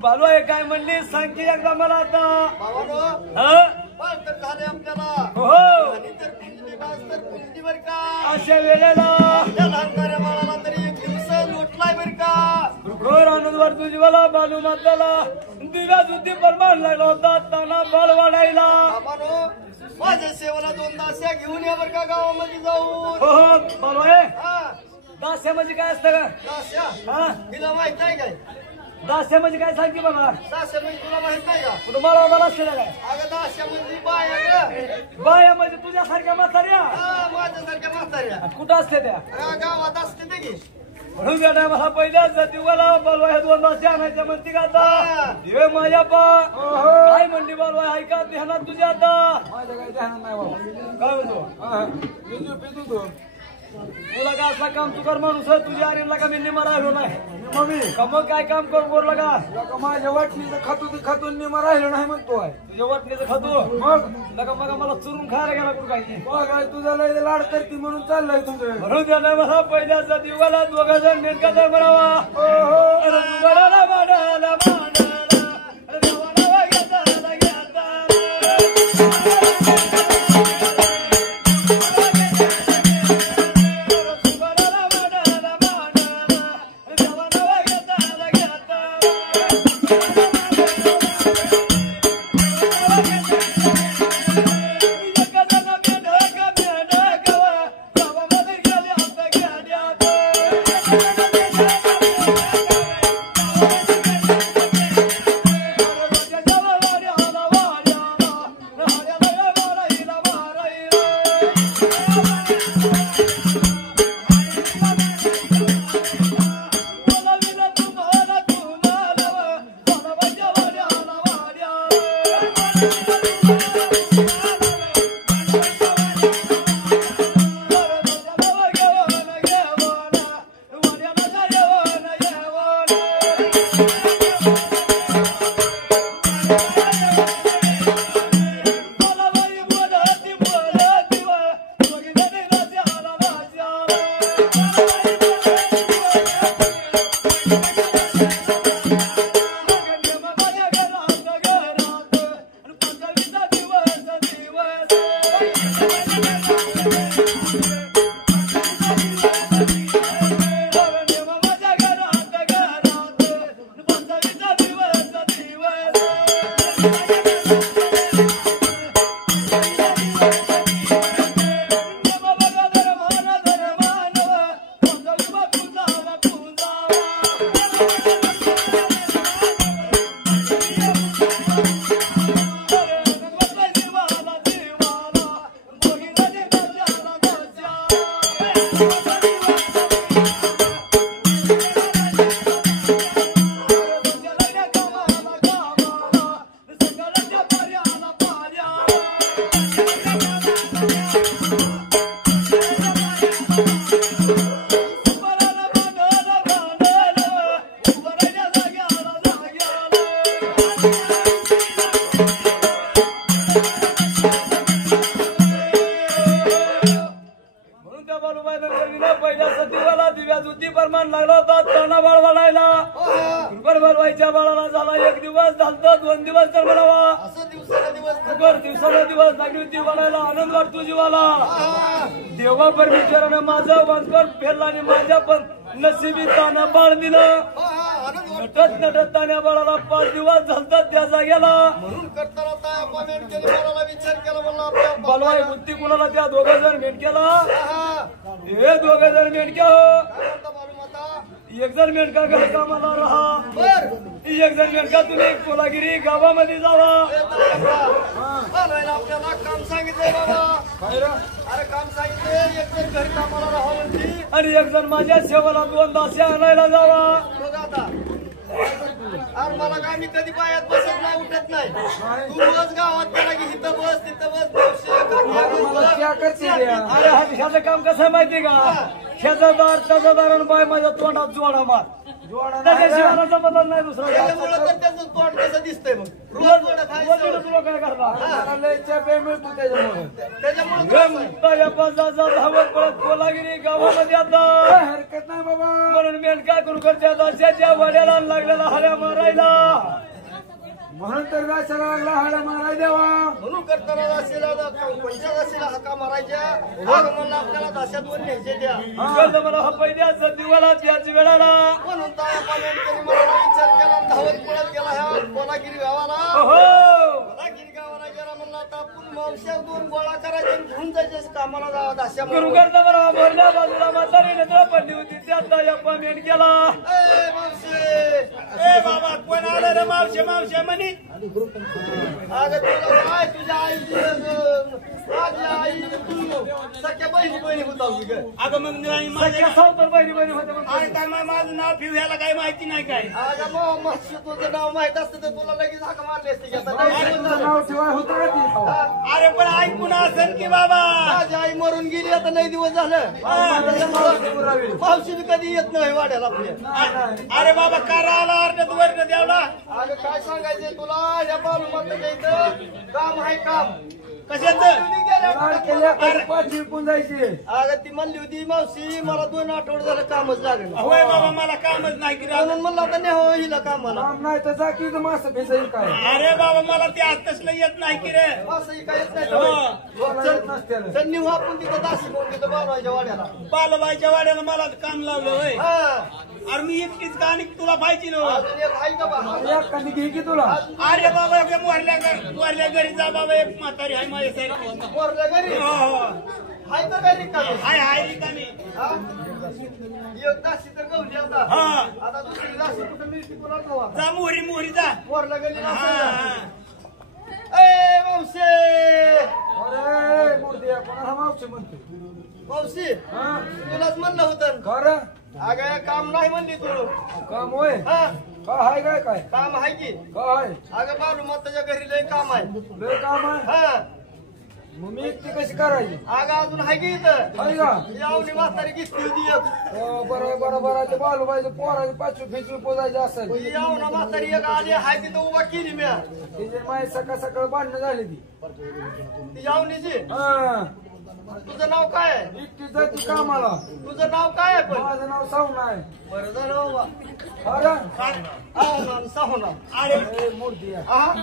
बालू आहे काय म्हणली सांग की एकदा मला आता बाबानो हा पण तर झाले आपल्याला हो आणि तर पुंजली बास तर पुंजली बर का अशा वेळेला त्या लहानकार्या बाळाला तरी 1 दिवस लोटलाय बर का घोर आनंद वाटतो जीवाला बालू माताला दिव्या सुद्धी परमान लागला होता ताना बाल वाढायला बाबानो माझ्या सेवाला 2 दास्या घेऊन या बर का गावामध्ये जाऊन हो हो बालू आहे हा दास्य म्हणजे काय असतं का दास्या हा तिला माहित नाही काय दास्य म्हणजे काय सांग की बघा दास्या म्हणजे तुला माहित नाही का तुम्हाला वाला असलेला काय अगं दास्या म्हणजे बाया ग बाया म्हणजे तुझ्यासारख्या म्हाताऱ्या हा माझ्यासारख्या म्हाताऱ्या कुठं असते त्या गावात असते ते की म्हणून त्या टायमाला पहिल्याच दिवाला बालवा ह्या 2 तास आणायच्या म्हणते का आता दिवे माझ्या पा काय म्हणली बालवा ऐका ध्यानात तुझ्या आता माझ्या काही ध्यानात नाही बाबा. काय म्हणतो पिजू पिजू तो तुला का असला काम तू कर माणूस तुझ्या आरीला का मी निमा राहिलो नाही मम्मी का मग काय काम कर बोलला का माझ्या वाटणीचं खातून निमा राहिलो नाही म्हणतो आहे. तुझ्या वाटणीचं खातो मग लगा मग मला चुरून खायला गेला कुठं काही बघ तुझा लय लाड करते म्हणून चाललंय तुझं. म्हणून त्याला मला पहिल्याचा दिवाला 2 जण नेटका जण म्हणावा अरे तू बडाला बडाला बडाला अरे देवाला घेता घेता बाळाला झाला 1 दिवस झालता 2 दिवस तर म्हणावा असं दिवसाला दिवस लागली होती म्हणायला आनंद वाटतो जीवाला देवा परमेश्वरानं माझं वांकर फेरला आणि माझ्या पण नशिबी ताना बाळ दिलं नटत तान्या बाळाला 5 दिवस झालतात त्या जागेला म्हणून करताना कॉमेंट केली मला विचार केला म्हणला बालवाई बुद्धी कुणाला त्या 2 जण भेट केला हे 2 जण भेट घ्या एक जण मेंढका घर कामाला राहा 1 जण मेंढका तुम्ही कोल्हागिरी गावामध्ये जावा आपल्याला काम सांगितलंय बाबा अरे काम सांगितले 1 जण घरी कामाला राहा म्हणते आणि 1 जण माझ्या सेवाला 2 दासे आणायला जावा बघा आता अरे मला काय मी कधी पायात बसत नाही उठत नाही तू रोज गावात गेला की इथं बस तिथं बस अरे ह्याचं काम कसं आहे माहिती का त्याचा दारण बाय माझ्या तोंडात जोडा मार त्याच्याशिवाय बदल नाही दुसरा त्याच्यामुळे तर त्याचं तोंड कसं दिसतंय मग तुला काय करणार त्याच्यामुळे धावत पडत कोल्हागिरी गावामध्ये आता हरकत नाही बाबा म्हणून मेंढका कुरकरच्या दास्याच्या वड्याला लागलेला हऱ्या मारायला म्हणून तर दाशाला लागला हाडा माराय देवा म्हणून करताना दासीला कोणत्या दासीला हका मारायच्या म्हणून आपल्याला दाशातून न्यायचे द्या मला हा पहिल्याच दिवाला त्याच वेळाला म्हणून कॉमेंट केली मला विचार केला धावत पळत गेला ह्या कोल्हागिरी गावाला कोल्हागिरी गावाला गेला म्हणला आता आपण मावश्या 2 गोळा करायचे घेऊन जायचे कामाला जावा दाश्या करू करता मला भरल्या बाजूला म्हातारी नेत्र पडली होती त्यात या कॉमेंट केला मावशे ए बाबा कोण आलं रे मावशे मावशे म्हणी अगं तुला काय तुझ्या आईची माझी आई तू सख्या बहिणी होता की ग अगं मग नाही माझ्या सगळ्या सावतर बहिणी बहिणी होत्या म्हणतो. आणि काय माझं नाव फिव ह्याला काही माहिती नाही काय अगं मग मस्त तुझं नाव माहित असतं तर तुला लगेच हाक मारली असते की आता नाही तुझं म्हणणार. नाव ठेवाय होतं का ती? अरे पण ऐकून असेल की बाबा माझी आई मरून गेली आता लई दिवस झालं मावशी बी कधी येत नाही वाड्याला आपल्या अरे बाबा करा आला अर्ध वर्ग देवला अगं काय सांगायचं तुला या बालूमाताच्या इथं काम आहे काम कशाचं लाड केल्या कधी पाठी विकून जायची. अगं ती म्हणली होती मावशी मला 2 आठवडे झालं कामच लागलं होय बाबा मला कामच नाही की राव. म्हणून म्हणलं होतं न्यावं हिला कामाला काम नाही तर जा की मासं भेसाईल काय अरे बाबा मला ते आज तसलं येत नाही की रे असंही काय येत नाही हो. बोलायला येत नसत्याला. तर निव्हा आपण तिथं दासी करून तिथं बालवायच्या वाड्याला बालबाईच्या वाड्याला मला काम लावलं होय हा अरे मी एकटीच का आणि तुला पाहिजे ना अजून एक आहे का बा एक कधी घे की तुला अरे बाबा एवढ्या मोरल्या घरी जा बाबा एक म्हातारी आहे माझ्या साईड मोरल्या घरी हो हो आहे तर काय रिकामी हाय हाय रिकामी हा? एक दासी तर गवली आता हा आता दुसरी दासी कुठं मिळते कोणाला ठाऊक. जा मोहरी जा मोरल्या गेली हा हा ए मावशी अरे मूर्ती कोणाला मावशी म्हणते मावशी हा तुलाच म्हणलं होतं खरं अगं काम नाही म्हणली तू काम होय हा काय हाय काय काय काम आहे की काय अगं बालूमाताच्या घरी लय काम आहे लय काम आहे हा मग मी एकटी कशी करायची अगं अजून आहे की इथं हाय का यावली म्हातारी घेतली होती एक बरं ते बालूबाईचं पोराची पाचवी फिचवी पोजायची असेल ही यावना म्हातारी एक आली हाय तिथं उभा केली म्या तिची माई सकाळ सकाळ भांडणं झाली ती ती यावनीची हा तुझं नाव काय आहे एकटी जाती कामाला तुझं नाव काय आहे पण माझं नाव सावना आहे बरं झालं बाबा खरं साहोना अरे ए, मूर्ती आहे. हा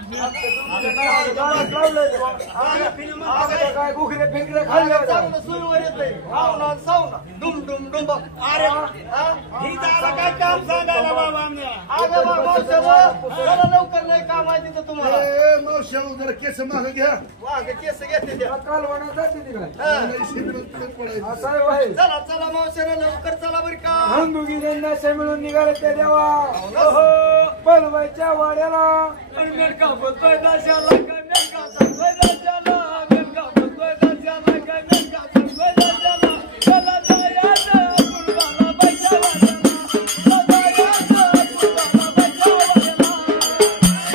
गावात लावलंय ते बा. काय गुखले फिरले खाल्ले होते. चांगलं सुरूवर येतंय सावना सावना डुम डुम डुम अरे हा ही दादा काय काम सांगायला बाबा आम्ही अगं बा मावशाला जरा लवकर नाही काम आहे तिथं तुम्हाला ए, मावशी जरा केस माग घ्या वाघ केस घेते त्या कालवणात जाते तिकडे हा. पडायचं असं आहे भाई चला चला मावशाला लवकर चला बरं का हंदुगी नशे मिळून निघाले त्या देवा बलबाईच्या वाड्याला मेलका बोलतोय दाशाला काय मेलका बोलतोय दाशाला मेलका बोलतोय दाशाला काय मेलका बोलतोय दाशाला चला जायचं कुर्बाला बाईच्या वाड्याला चला जायचं कुर्बाला बाईच्या वाड्याला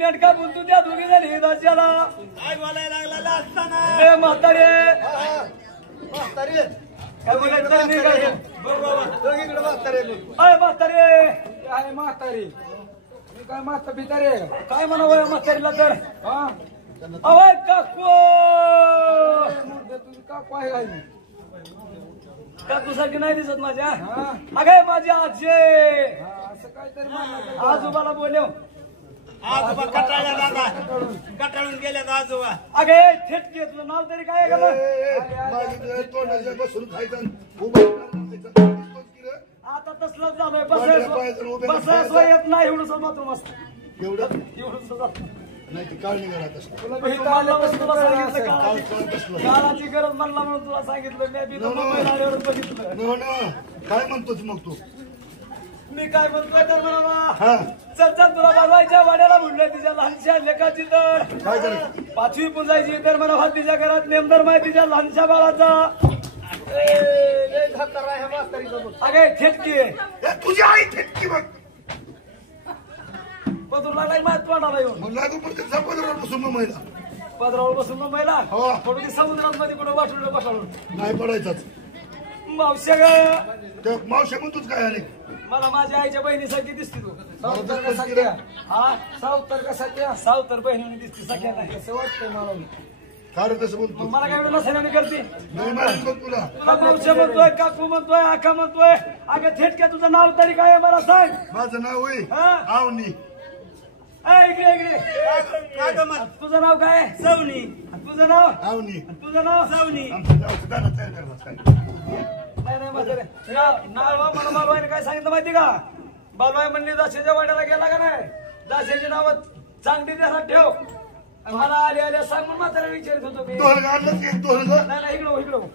नेटका बोलतो त्या दोघी जणी दाच्याला काय बोलायला लागला असताना ए म्हातारे म्हातारी काय बोलायचं तर नाही काय दोघीकडे म्हातारी अय म्हातारे काय म्हातारी मी काय म्हाता भितारे काय म्हणावं म्हातारीला तर अवय काकू तुझी का काय आहे काकूसाठी नाही दिसत माझ्या अगे माझी आजी असं काहीतरी म्हणलं आजोबाला बोलव आजोबा कटाळून गेल्यात आजोबा अगे थेटकी तुझं नाव तरी काय आहे का बघ? माझी तोंडाच्या बसून खायचं उभं आता तसलंच झालंय बसायस येत नाही एवढं बाथरूम असतं एवढं एवढं नाही ती काळणी घरात असतं काळाची गरज म्हणला म्हणून तुला सांगितलं मी बी मुंबईला आल्यावर बघितलं काय म्हणतोच मग तू मी काय म्हणतोय तर म्हणा हा चल चल तुला बाबाईच्या वाड्याला म्हणलं तिच्या लहानशा लेखाची तर काय करायचं 5वी पुजायची तर म्हणा हा तिच्या घरात नेमदार माहिती तिच्या लहानशा बाळाचा अगे थेटकी तुझी आई थेटकी बघ पदर लागलाय माझ्या तोंडाला येऊन मग लागू पडते झपाट्यावर बसून महिला पदरावर बसून मुंबईला हो. थोडी समुद्रात मध्ये कुठं वाटलं बसावून नाही पडायचाच मावश्या ग त्या मावशा म्हणतोच काय आले मला माझ्या आईच्या बहिणीसारखी दिसते तू सावतर का सख्या हा सावतर का सख्या सावतर बहिणीने दिसते सगळ्या नाही असं वाटतंय मला खरं तसं बोलतो मला काय एवढं नसेल करते नाही माहिती बघ तुला मावशा म्हणतोय काकू म्हणतोय आका म्हणतोय अगं थेटक्या तुझं नाव तरी काय आहे मला सांग माझं नाव होई हा? आवनी इकडे इकडे तुझं नाव काय सवनी तुझं नाव आवनी तुझं नाव सवनी आमचं गावचं गाणं तयार करतात काय नाही नाही म्हातारे नाव मला बालवाईने काय सांगितलं माहिती का बालवाई म्हणली दाशेच्या वाड्याला गेला का नाही दाशेची नावं चांगली देशात ठेव मला आले आले सांग म्हणून म्हातारे विचारित होतो मी दोन आणलं की दोन नाही इकडं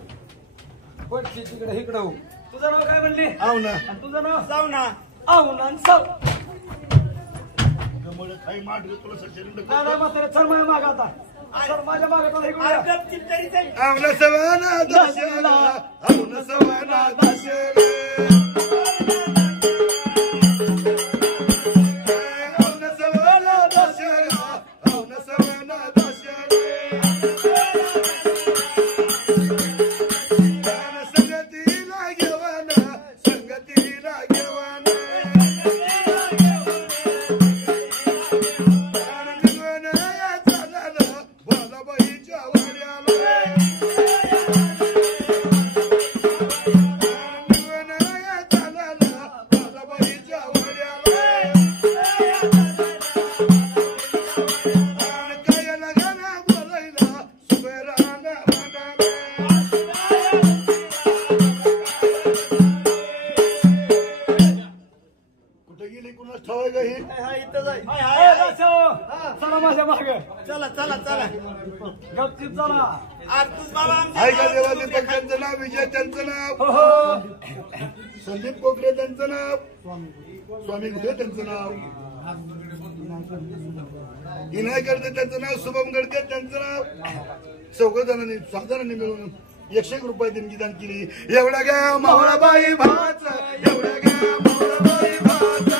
पडची तिकडे इकडे हो तुझं नाव काय म्हणली आवना आणि तुझं नाव सावना आहुना साव काही माठ तुला सचिन नाही म्हातारे चल माझ्या माग आता सर माझ्या मागे इकडे आवना सवाना दाशेला आवना सवाना दाशेला चला माझ्या माग चला चला चला गपचीप चला आज तू बाबा ऐका देवा दीपक त्यांचं नाव विजय त्यांचं नाव हो हो संदीप कोकरे त्यांचं नाव स्वामी गुटे त्यांचं नाव विनय गडके त्यांचं नाव शुभम गडके त्यांचं नाव चौघ जणांनी 6 जणांनी मिळून 101 रुपये देणगी दान केली एवढा गा मावळाबाई भाच एवढा गा मावळाबाई भाच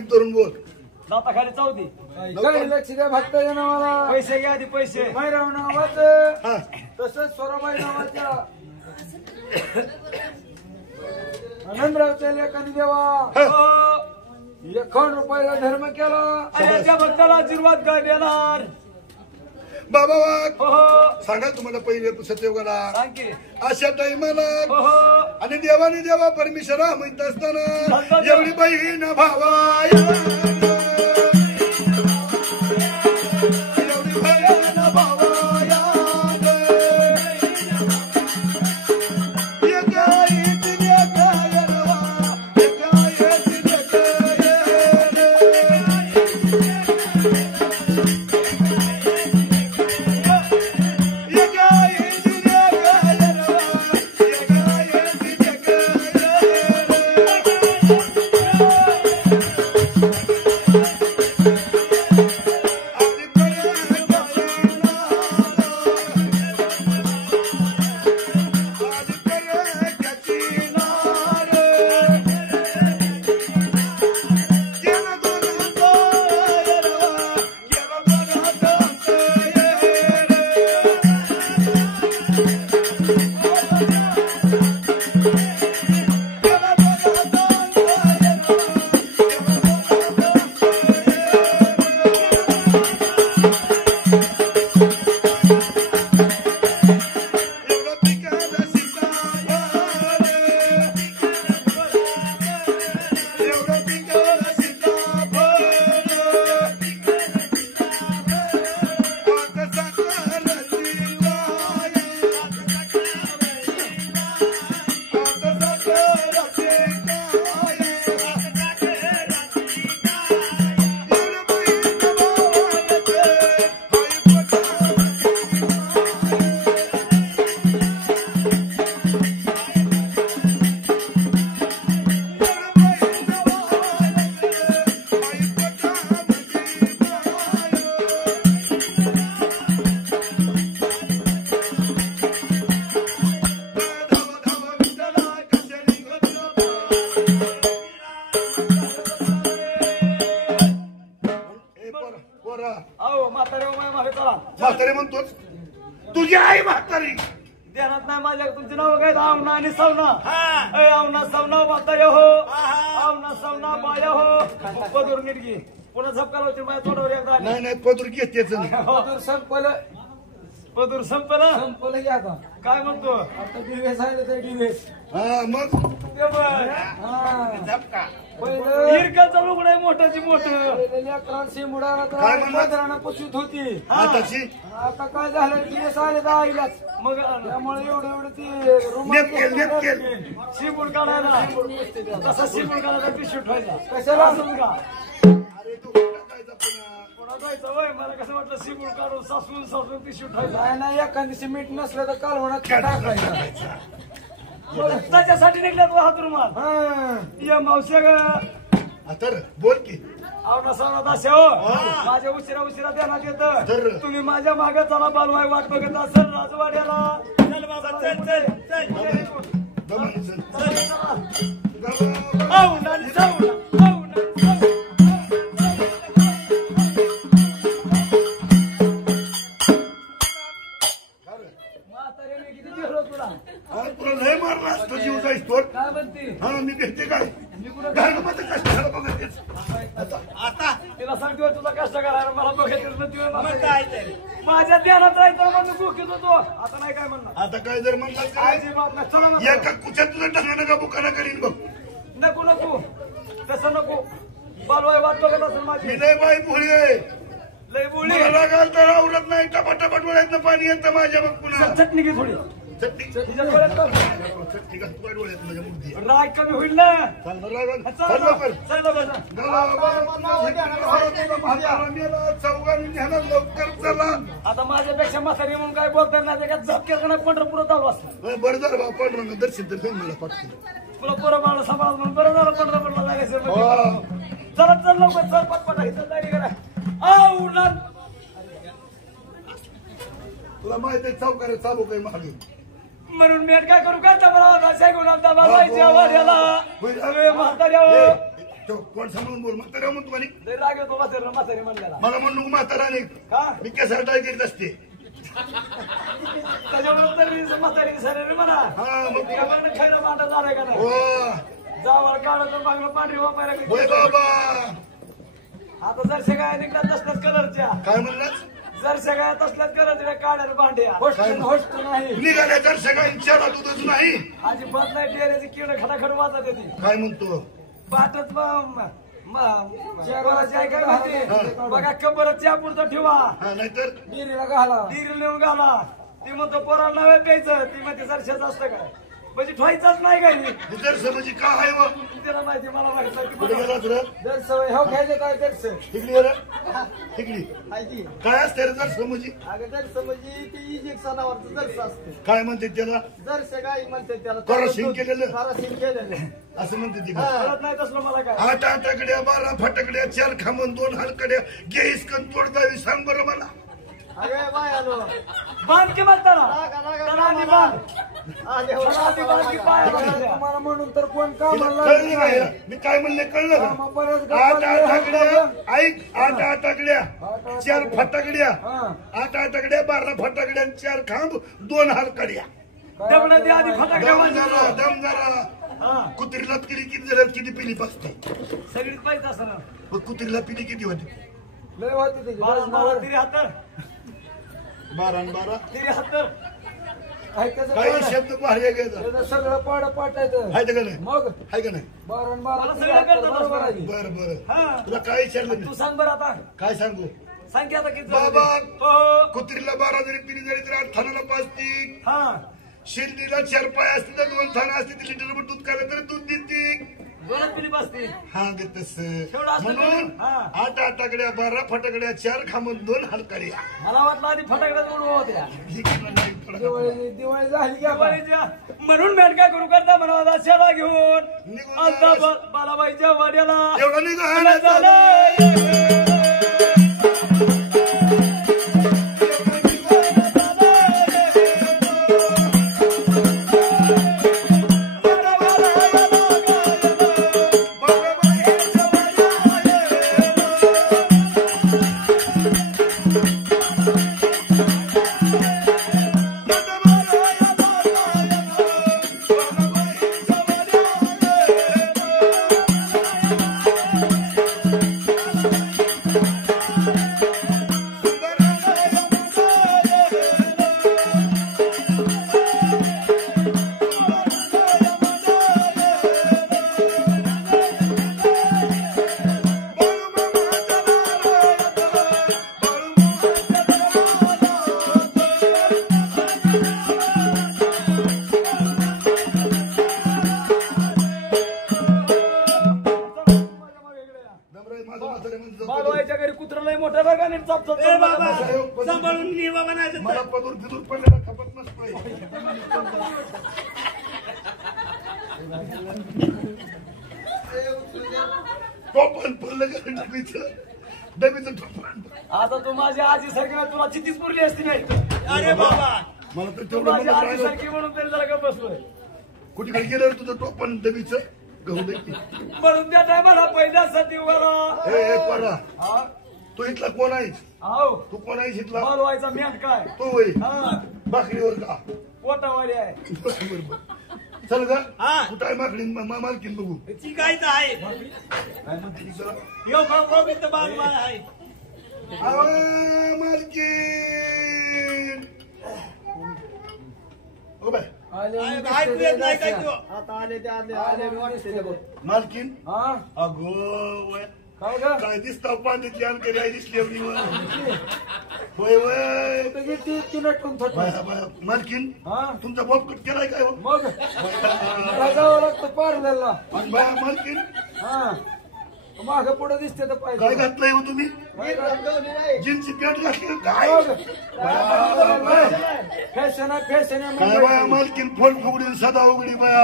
नशीब धरून बोल. जाता खाली चौथी लक्ष द्या भक्त नावाला पैसे घ्या आधी पैसे भैरव नावाचं हा तसंच स्वराबाई नावाच्या आनंदरावच्या लेखाने देवा हो. 1 रुपयाला धर्म केला आणि याच्या भक्ताला आशीर्वाद काय देणार बाबा वाघ हो हो सांगा तुम्हाला पहिले सत्ययुगाला सांग की अशा टाइमाला हो हो आणि देवाने देवा परमेश्वरा म्हणत असताना एवढी बहीण भावाया एवढी बहीण भावाया एकाईची लेकरवा, एकाईची लेकर. म्हातारे म्हणतोच तुझी आई म्हातारी ध्यानात नाही माझ्या तुमचे नाव काय आवना आणि सवना आवना सवना म्हातारे हो आवना सवना बाया हो पदूर निडगी पुन्हा झपकाला होती माझ्या तोंडावर एकदा आली. नाही नाही पदूर घेतेच संपलं पदूर संपला संपलं की आता काय म्हणतो आता दिवेस आहे तर दिवेस हा मग ते बघ. पहिलं इरकाचं लुगडं आहे मोठ्याची मोठं लेकरांशी मुडाला काय तर म्हणला? पदरानं पुसवीत होती आताची आता काय झालं दिवस आले तर आईलाच मग त्यामुळे एवढं ते नेपकेल नेपकेल शिबूड काढायला तसा शिबूड काढायला पिशवी ठेवायचा कशाला? असंच का अरे तू टाकायचा पुन्हा पुन्हा जायचं वय मला कसं वाटलं शिबूड काढून सासून सासून पिशवी ठेवायचा काय नाही एखादी मीठ नसलं तर कालवणात टाकायचं त्याच्यासाठी निघला तो हात रुमाल हा या मावश्या ग तर बोल की आवना सवना दाशा हो माझ्या उशिरा उशिरा ध्यानात तर. येतं तुम्ही माझ्या मागे चला बालवाई वाट बघत असेल राजवाड्याला चल बाबा चल चल दमन चल. आवना सवना आवना म्हाताऱ्याने किती दिलं तुला हा, तुला लय मारला असतो जीव जाईस तो काय म्हणते हा मी भेटते काय मी कुठं घरामध्ये कष्ट झालं बघायच आता तिला सांगतोय तुझा कष्ट करायला मला बघायचं माझ्या ध्यानात राहायचं म्हणून गोखीत होतो आता नाही काय म्हणणार आता काय जर म्हणतात काय अजिबात नाही. चला ना. एका कुच्यात तुझं ढंगानं का बुकाना करीन बघ नको नको तसं नको बालवाई वाट बघत असेल माझी मी लय बाई भोळी आहे लय बोलली मला घालता आवडत नाही टपाटपा डोळ्यातनं पाणी येतं माझ्या बघ पुन्हा चटणी घे थोडी चटणी तिच्या डोळ्यात टाक. चटणी का तुझ्या डोळ्यात माझ्या मुलगी आहे. राग कमी होईल ना चाल बरं, लागल. चल चाल लवकर. चल लवकर. चौघांनी न्यायला लवकर चला आता माझ्यापेक्षा म्हातारी म्हणून काय बोलता नाही का झपक्या का पंढरपुरात आलो असतं बरं झालं बाबा पांडुरंग दर्शन तर घेऊन मला पाठवून तुला पोरं बाळ सांभाळ म्हणून बरं झालं पंढरपूरला जायचं चला चल लवकर चल पटपट इथं जायला करा उन्हात तुला माहिती आहे चौकारे चालू काही मागे म्हणून मी काय करू काय दबा शेगुणा दबा जायच्या वाड्याला म्हाताऱ्या तो कोण सांगून बोल म्हातारा म्हणतो आणि लय राग येतो म्हातारी म्हणल्याला. मला म्हणू म्हातारा नाही का मी केसार टाय करीत असते. त्याच्यामुळे तरी म्हातारी दिसायला म्हणा. हा मग त्यामुळे खैर मांडा झालाय का नाही. हो जावळ काढायचं मागणं पांढरी वापायला होय बाबा. आता जरशा गाय निघतात तसल्याच कलरच्या. काय म्हणलास? जरशा गाय तसल्याच कलरच्या काढ्या भांड्या. होस्ट नाही निघाल्या तर सगळ्यांच्या दूधच नाही. अजिबात नाही डेअरीची किड खडाखड वाजत येते. काय म्हणतो? बाटत बघा कबरत च्या पुढचं ठेवा. हा नाहीतर डिरीला घाला. डिरी नेऊन घाला. ती म्हणतो पोराला नव्हे प्यायचं. ती म्हणते जरशाच असतं काय म्हणजे ठेवायचंच नाही काय जर म्हणजे का आहे व त्याला माहिती मला कुठे गेला तुला सवय हो खायचं काय दर्शन तिकडी गेला तिकडी माहिती काय असते रे जर म्हणजे अगं जर म्हणजे ती इंजेक्शनावरचं जर्स असते. काय म्हणते त्याला? जर्स गाई म्हणते त्याला. कराशिंग केलेलं कराशिंग केलेलं असं म्हणते ती. कळत नाही तसलं मला काय. 8 आटाकड्या 12 फटाकड्या 4 खांबन 2 हलकड्या गेस कन तोडदावी सांग बरं मला. अगे बाय आलो बांध की म्हणताना तुम्हाला म्हणून तर कोण कामाला कळलं काय मी काय म्हणले कळलं का? 8 आटाकड्या ऐक 8 आटाकड्या 4 फटाकड्या 8 आटाकड्या 12 फटाकड्या 4 खांब 2 हलकड्या. दमण्यात आधी फटाकडे दम जरा कुत्रीला पिली किती झालं किती पिली पाचते सगळीच पाहिजे असं. कुत्रीला पिली किती होती? लय होती त्याची 73 12 73 काही शब्द बाहेर घ्यायचा सगळं पाड पाठायचं आहे का नाही? मग आहे का नाही? 12 बरोबर आहे. बरं बरं हा. तुला काय विचारलं तू मी? सांग बरं आता. काय सांगू? सांग की आता किती बाबा हो. कुत्रीला 12 जरी पिली जरी तर 8 थानाला 5 ती हा शिर्डीला 4 पाय असतील तर 2 थाना असतील लिटर दूध काढलं तर दूध देते. दोन पिली बसती. हा ग तस तेवढं असलं म्हणून तर, हा. 8 आटाकड्या 12 फटाकड्या 4 खांबून 2 हलकड्या. मला वाटलं आधी फटाकड्यात उडवू होत्या. दिवाळी झाली की आपण दिवाळीच्या. म्हणून मी काय करू करता म्हणा शेळा घेऊन निघून आता जा. बालाबाईच्या वाड्याला एवढं निघा झालं. बालवायच्या घरी कुत्रा लय मोठा बघा नीट सांभाळून मला पदूर फिदूर पडलेला खपत नसतोय. टोपण पडलं का डबीचं टोपण. आता तू माझ्या आजी सारखी तुला चितीच पुरली असती नाही. अरे बाबा मला तर तू तेवढं माझ्या मदत आजी राहिलं. सारखी म्हणून तरी जरा का बसलोय. कुठे गेलं रे तुझं टोपण डबीचं गहू देखील. म्हणून त्या टायमाला पहिल्यासाठी उभारा. हे पडा तू इथला कोण आहेस? हो तू कोण आहेस इथला? बालवायचा मेंढ काय तू होय हा भाकरीवर का? पोटावाडी आहे. बरोबर चल ग हा. कुठं आहे मागणी मालकीन बघू. ती काहीच आहे काय म्हणते ती जरा? यो भाऊ इथं बाल आहे मालकीन ओ बाय ऐकू येत नाही काय तू आता आले ते आले वाटते बघ. मालकीन हा अगो वय काय ग काय दिसता पांडितली आणकरी आहे दिसली एवढी वय वय ती नटून थोडं बाया, बाया. मालकीन हा तुमचा बॉब कट केलाय काय हो? मग बाया. जावं लागतं पारलेला. आणि बाया मालकीन हा माग पुढे दिसते तर काय पाहिजे. घातलंय हो तुम्ही? नाही जीन्सची पॅन्ट घातली काय? फॅशन आहे फॅशन काय बाया मालकीन फोड फुगडी सदा उघडी बाया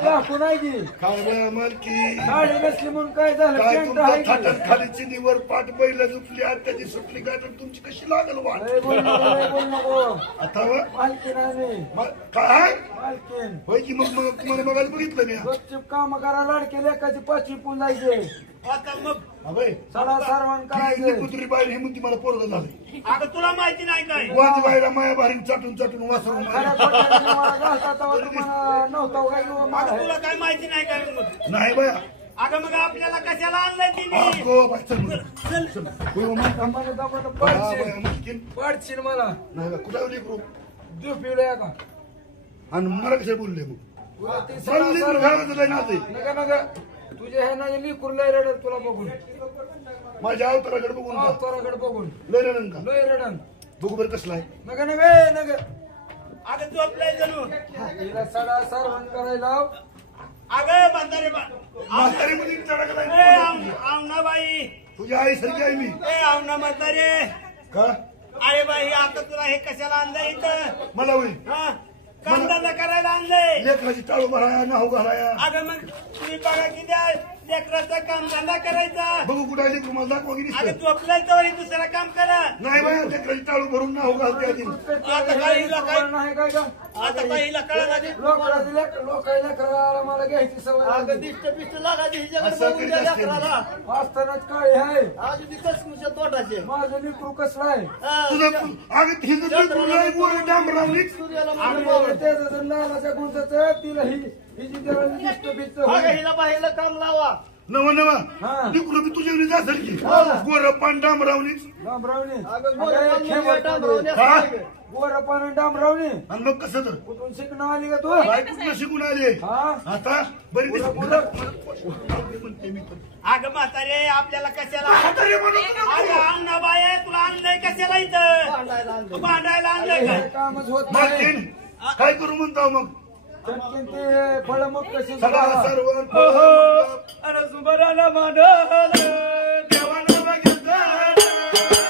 दाखवू नाही की काय बाया मालकी साडी नसली म्हणून काय झालं काय पॅन्ट तुमच्या आहे की? थाटात खाली चिनीवर पाठ बैल झुकली त्याची सुटली काय तर तुमची कशी लागल वाट लय बोल नको, लय बोल नको. आता व? मालकीन आहे मी काय मालकीन होय की मग तुम्हाला बघायला बघितलं मी गपचूप काम करा लाडके लेकाची पाचवी पुंजायचे आता मग अबे सडा सारवण ही करायचे कुत्री बाहेर हे म्हणते मला पोरग झालं आता तुला माहिती नाही काय वाज बाहेर माया बाहेर चाटून चाटून वासरून खऱ्या खोट्याने मला घालता तेव्हा तुम्हाला नव्हता काय किंवा आता मला तुला काय माहिती नाही काय मग नाही बाया अगं मग आपल्याला कशाला आणलंय तिने अगो बाय चल चल चल होय मग दमानं दमानं हा, पाडशील बाया, मुश्किल. पाडशील मला नाही बा, कुठं लेकरू देऊ पिवळ्या का आणि मला कशा बोलले मग तुला ते चालली सडा तर सारवण- घराचं लय नाते नका नका तुझ्या ह्या नाही लिकूर लय रडत तुला बघून माझ्या अवताराकडे बघून का? अवताराकडे बघून लय रडन का लय रडन बघू बरं कसला आहे नका नका नका अगं तू आपल्या जणू हिला सडा सारवण करायला लाव. अगं म्हातारे म्हातारी मध्ये चढकलाय ए आवना बाई तुझ्या आई सारखी आहे मी ए आवना म्हातारे का अरे बाई आता तुला हे कशाला आणलंय इथं मला होईल हा कामधंदा करायला आणलंय लेकराची टाळू भराया नाव घालाया अगं मग तुम्ही बघा की त्या लेकराचा कामधंदा करायचा बघू कुठं आहे लेकरू मला दाखवा की अगं दिसतं तू आपल्या तरी दुसरं काम करा नाही बाया लेकराची टाळू भरून नाव घालते आधी आता काही लोकांना नाही काय का आता काही कळलं लोकांना मला घ्यायची सवय अगं दिष्ट पिष्ट लागायची हिच्याकडे असं बघून करीत द्या असते. लेकराला असतानाच काय आहे आज तिथंच तुमच्या तोटाचे माझं लिकरू कसलं आहे तुझं अगं हिंदू लेकरू लय गोड डांबरावलीच सूर्याला आणि म्हणून त्याचं जर लालाच्या गुंजाचं तिला ही जी त्याला दिष्ट बिष्ट अगं होईल. हिला बाहेरला काम लावा नवा नवा हा. लेकरू बी तुझ्या घरी जासल की गोर पान डांबरावलीच डांबरावणी अगं गोरपान म्हणजे डांबरावणी असं हा? नाही गं. गोरपान आणि डांबरावणी आणि मग कसं तर कुठून शिकणं आली का तू काय कुठलं शिकून आले हा आता बरी बोला, म्हणते मी पण अगं म्हातारे आपल्याला कशाला म्हातारी म्हणू नको. अगं अण्णा बाई तुला आणलंय कशाला इथं भांडायला आणलंय हे का कामच होत नाही मालकीन, काय करू म्हणता मग चटकीन ते फळ मग कशी सगळा सर्व अरे सुबराला मानल देवाला बघितलं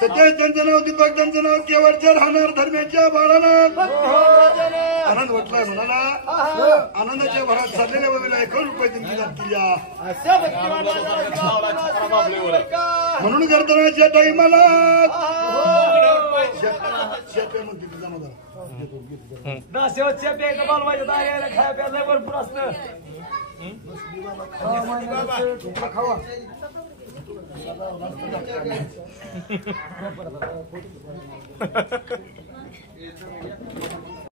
सध्या त्यांचं नाव दीपक त्यांचं नाव केवळच्या राहणार धर्माच्या बाळानं आनंद वाटलाय म्हणाला आनंदाच्या भरात चाललेल्या बाबीला 1 रुपये दिली जातील या म्हणून गर्दनाच्या टाईमाला दासेवच्या पेट बालवायचं दायाला खाया प्यायला भरपूर असतं खावा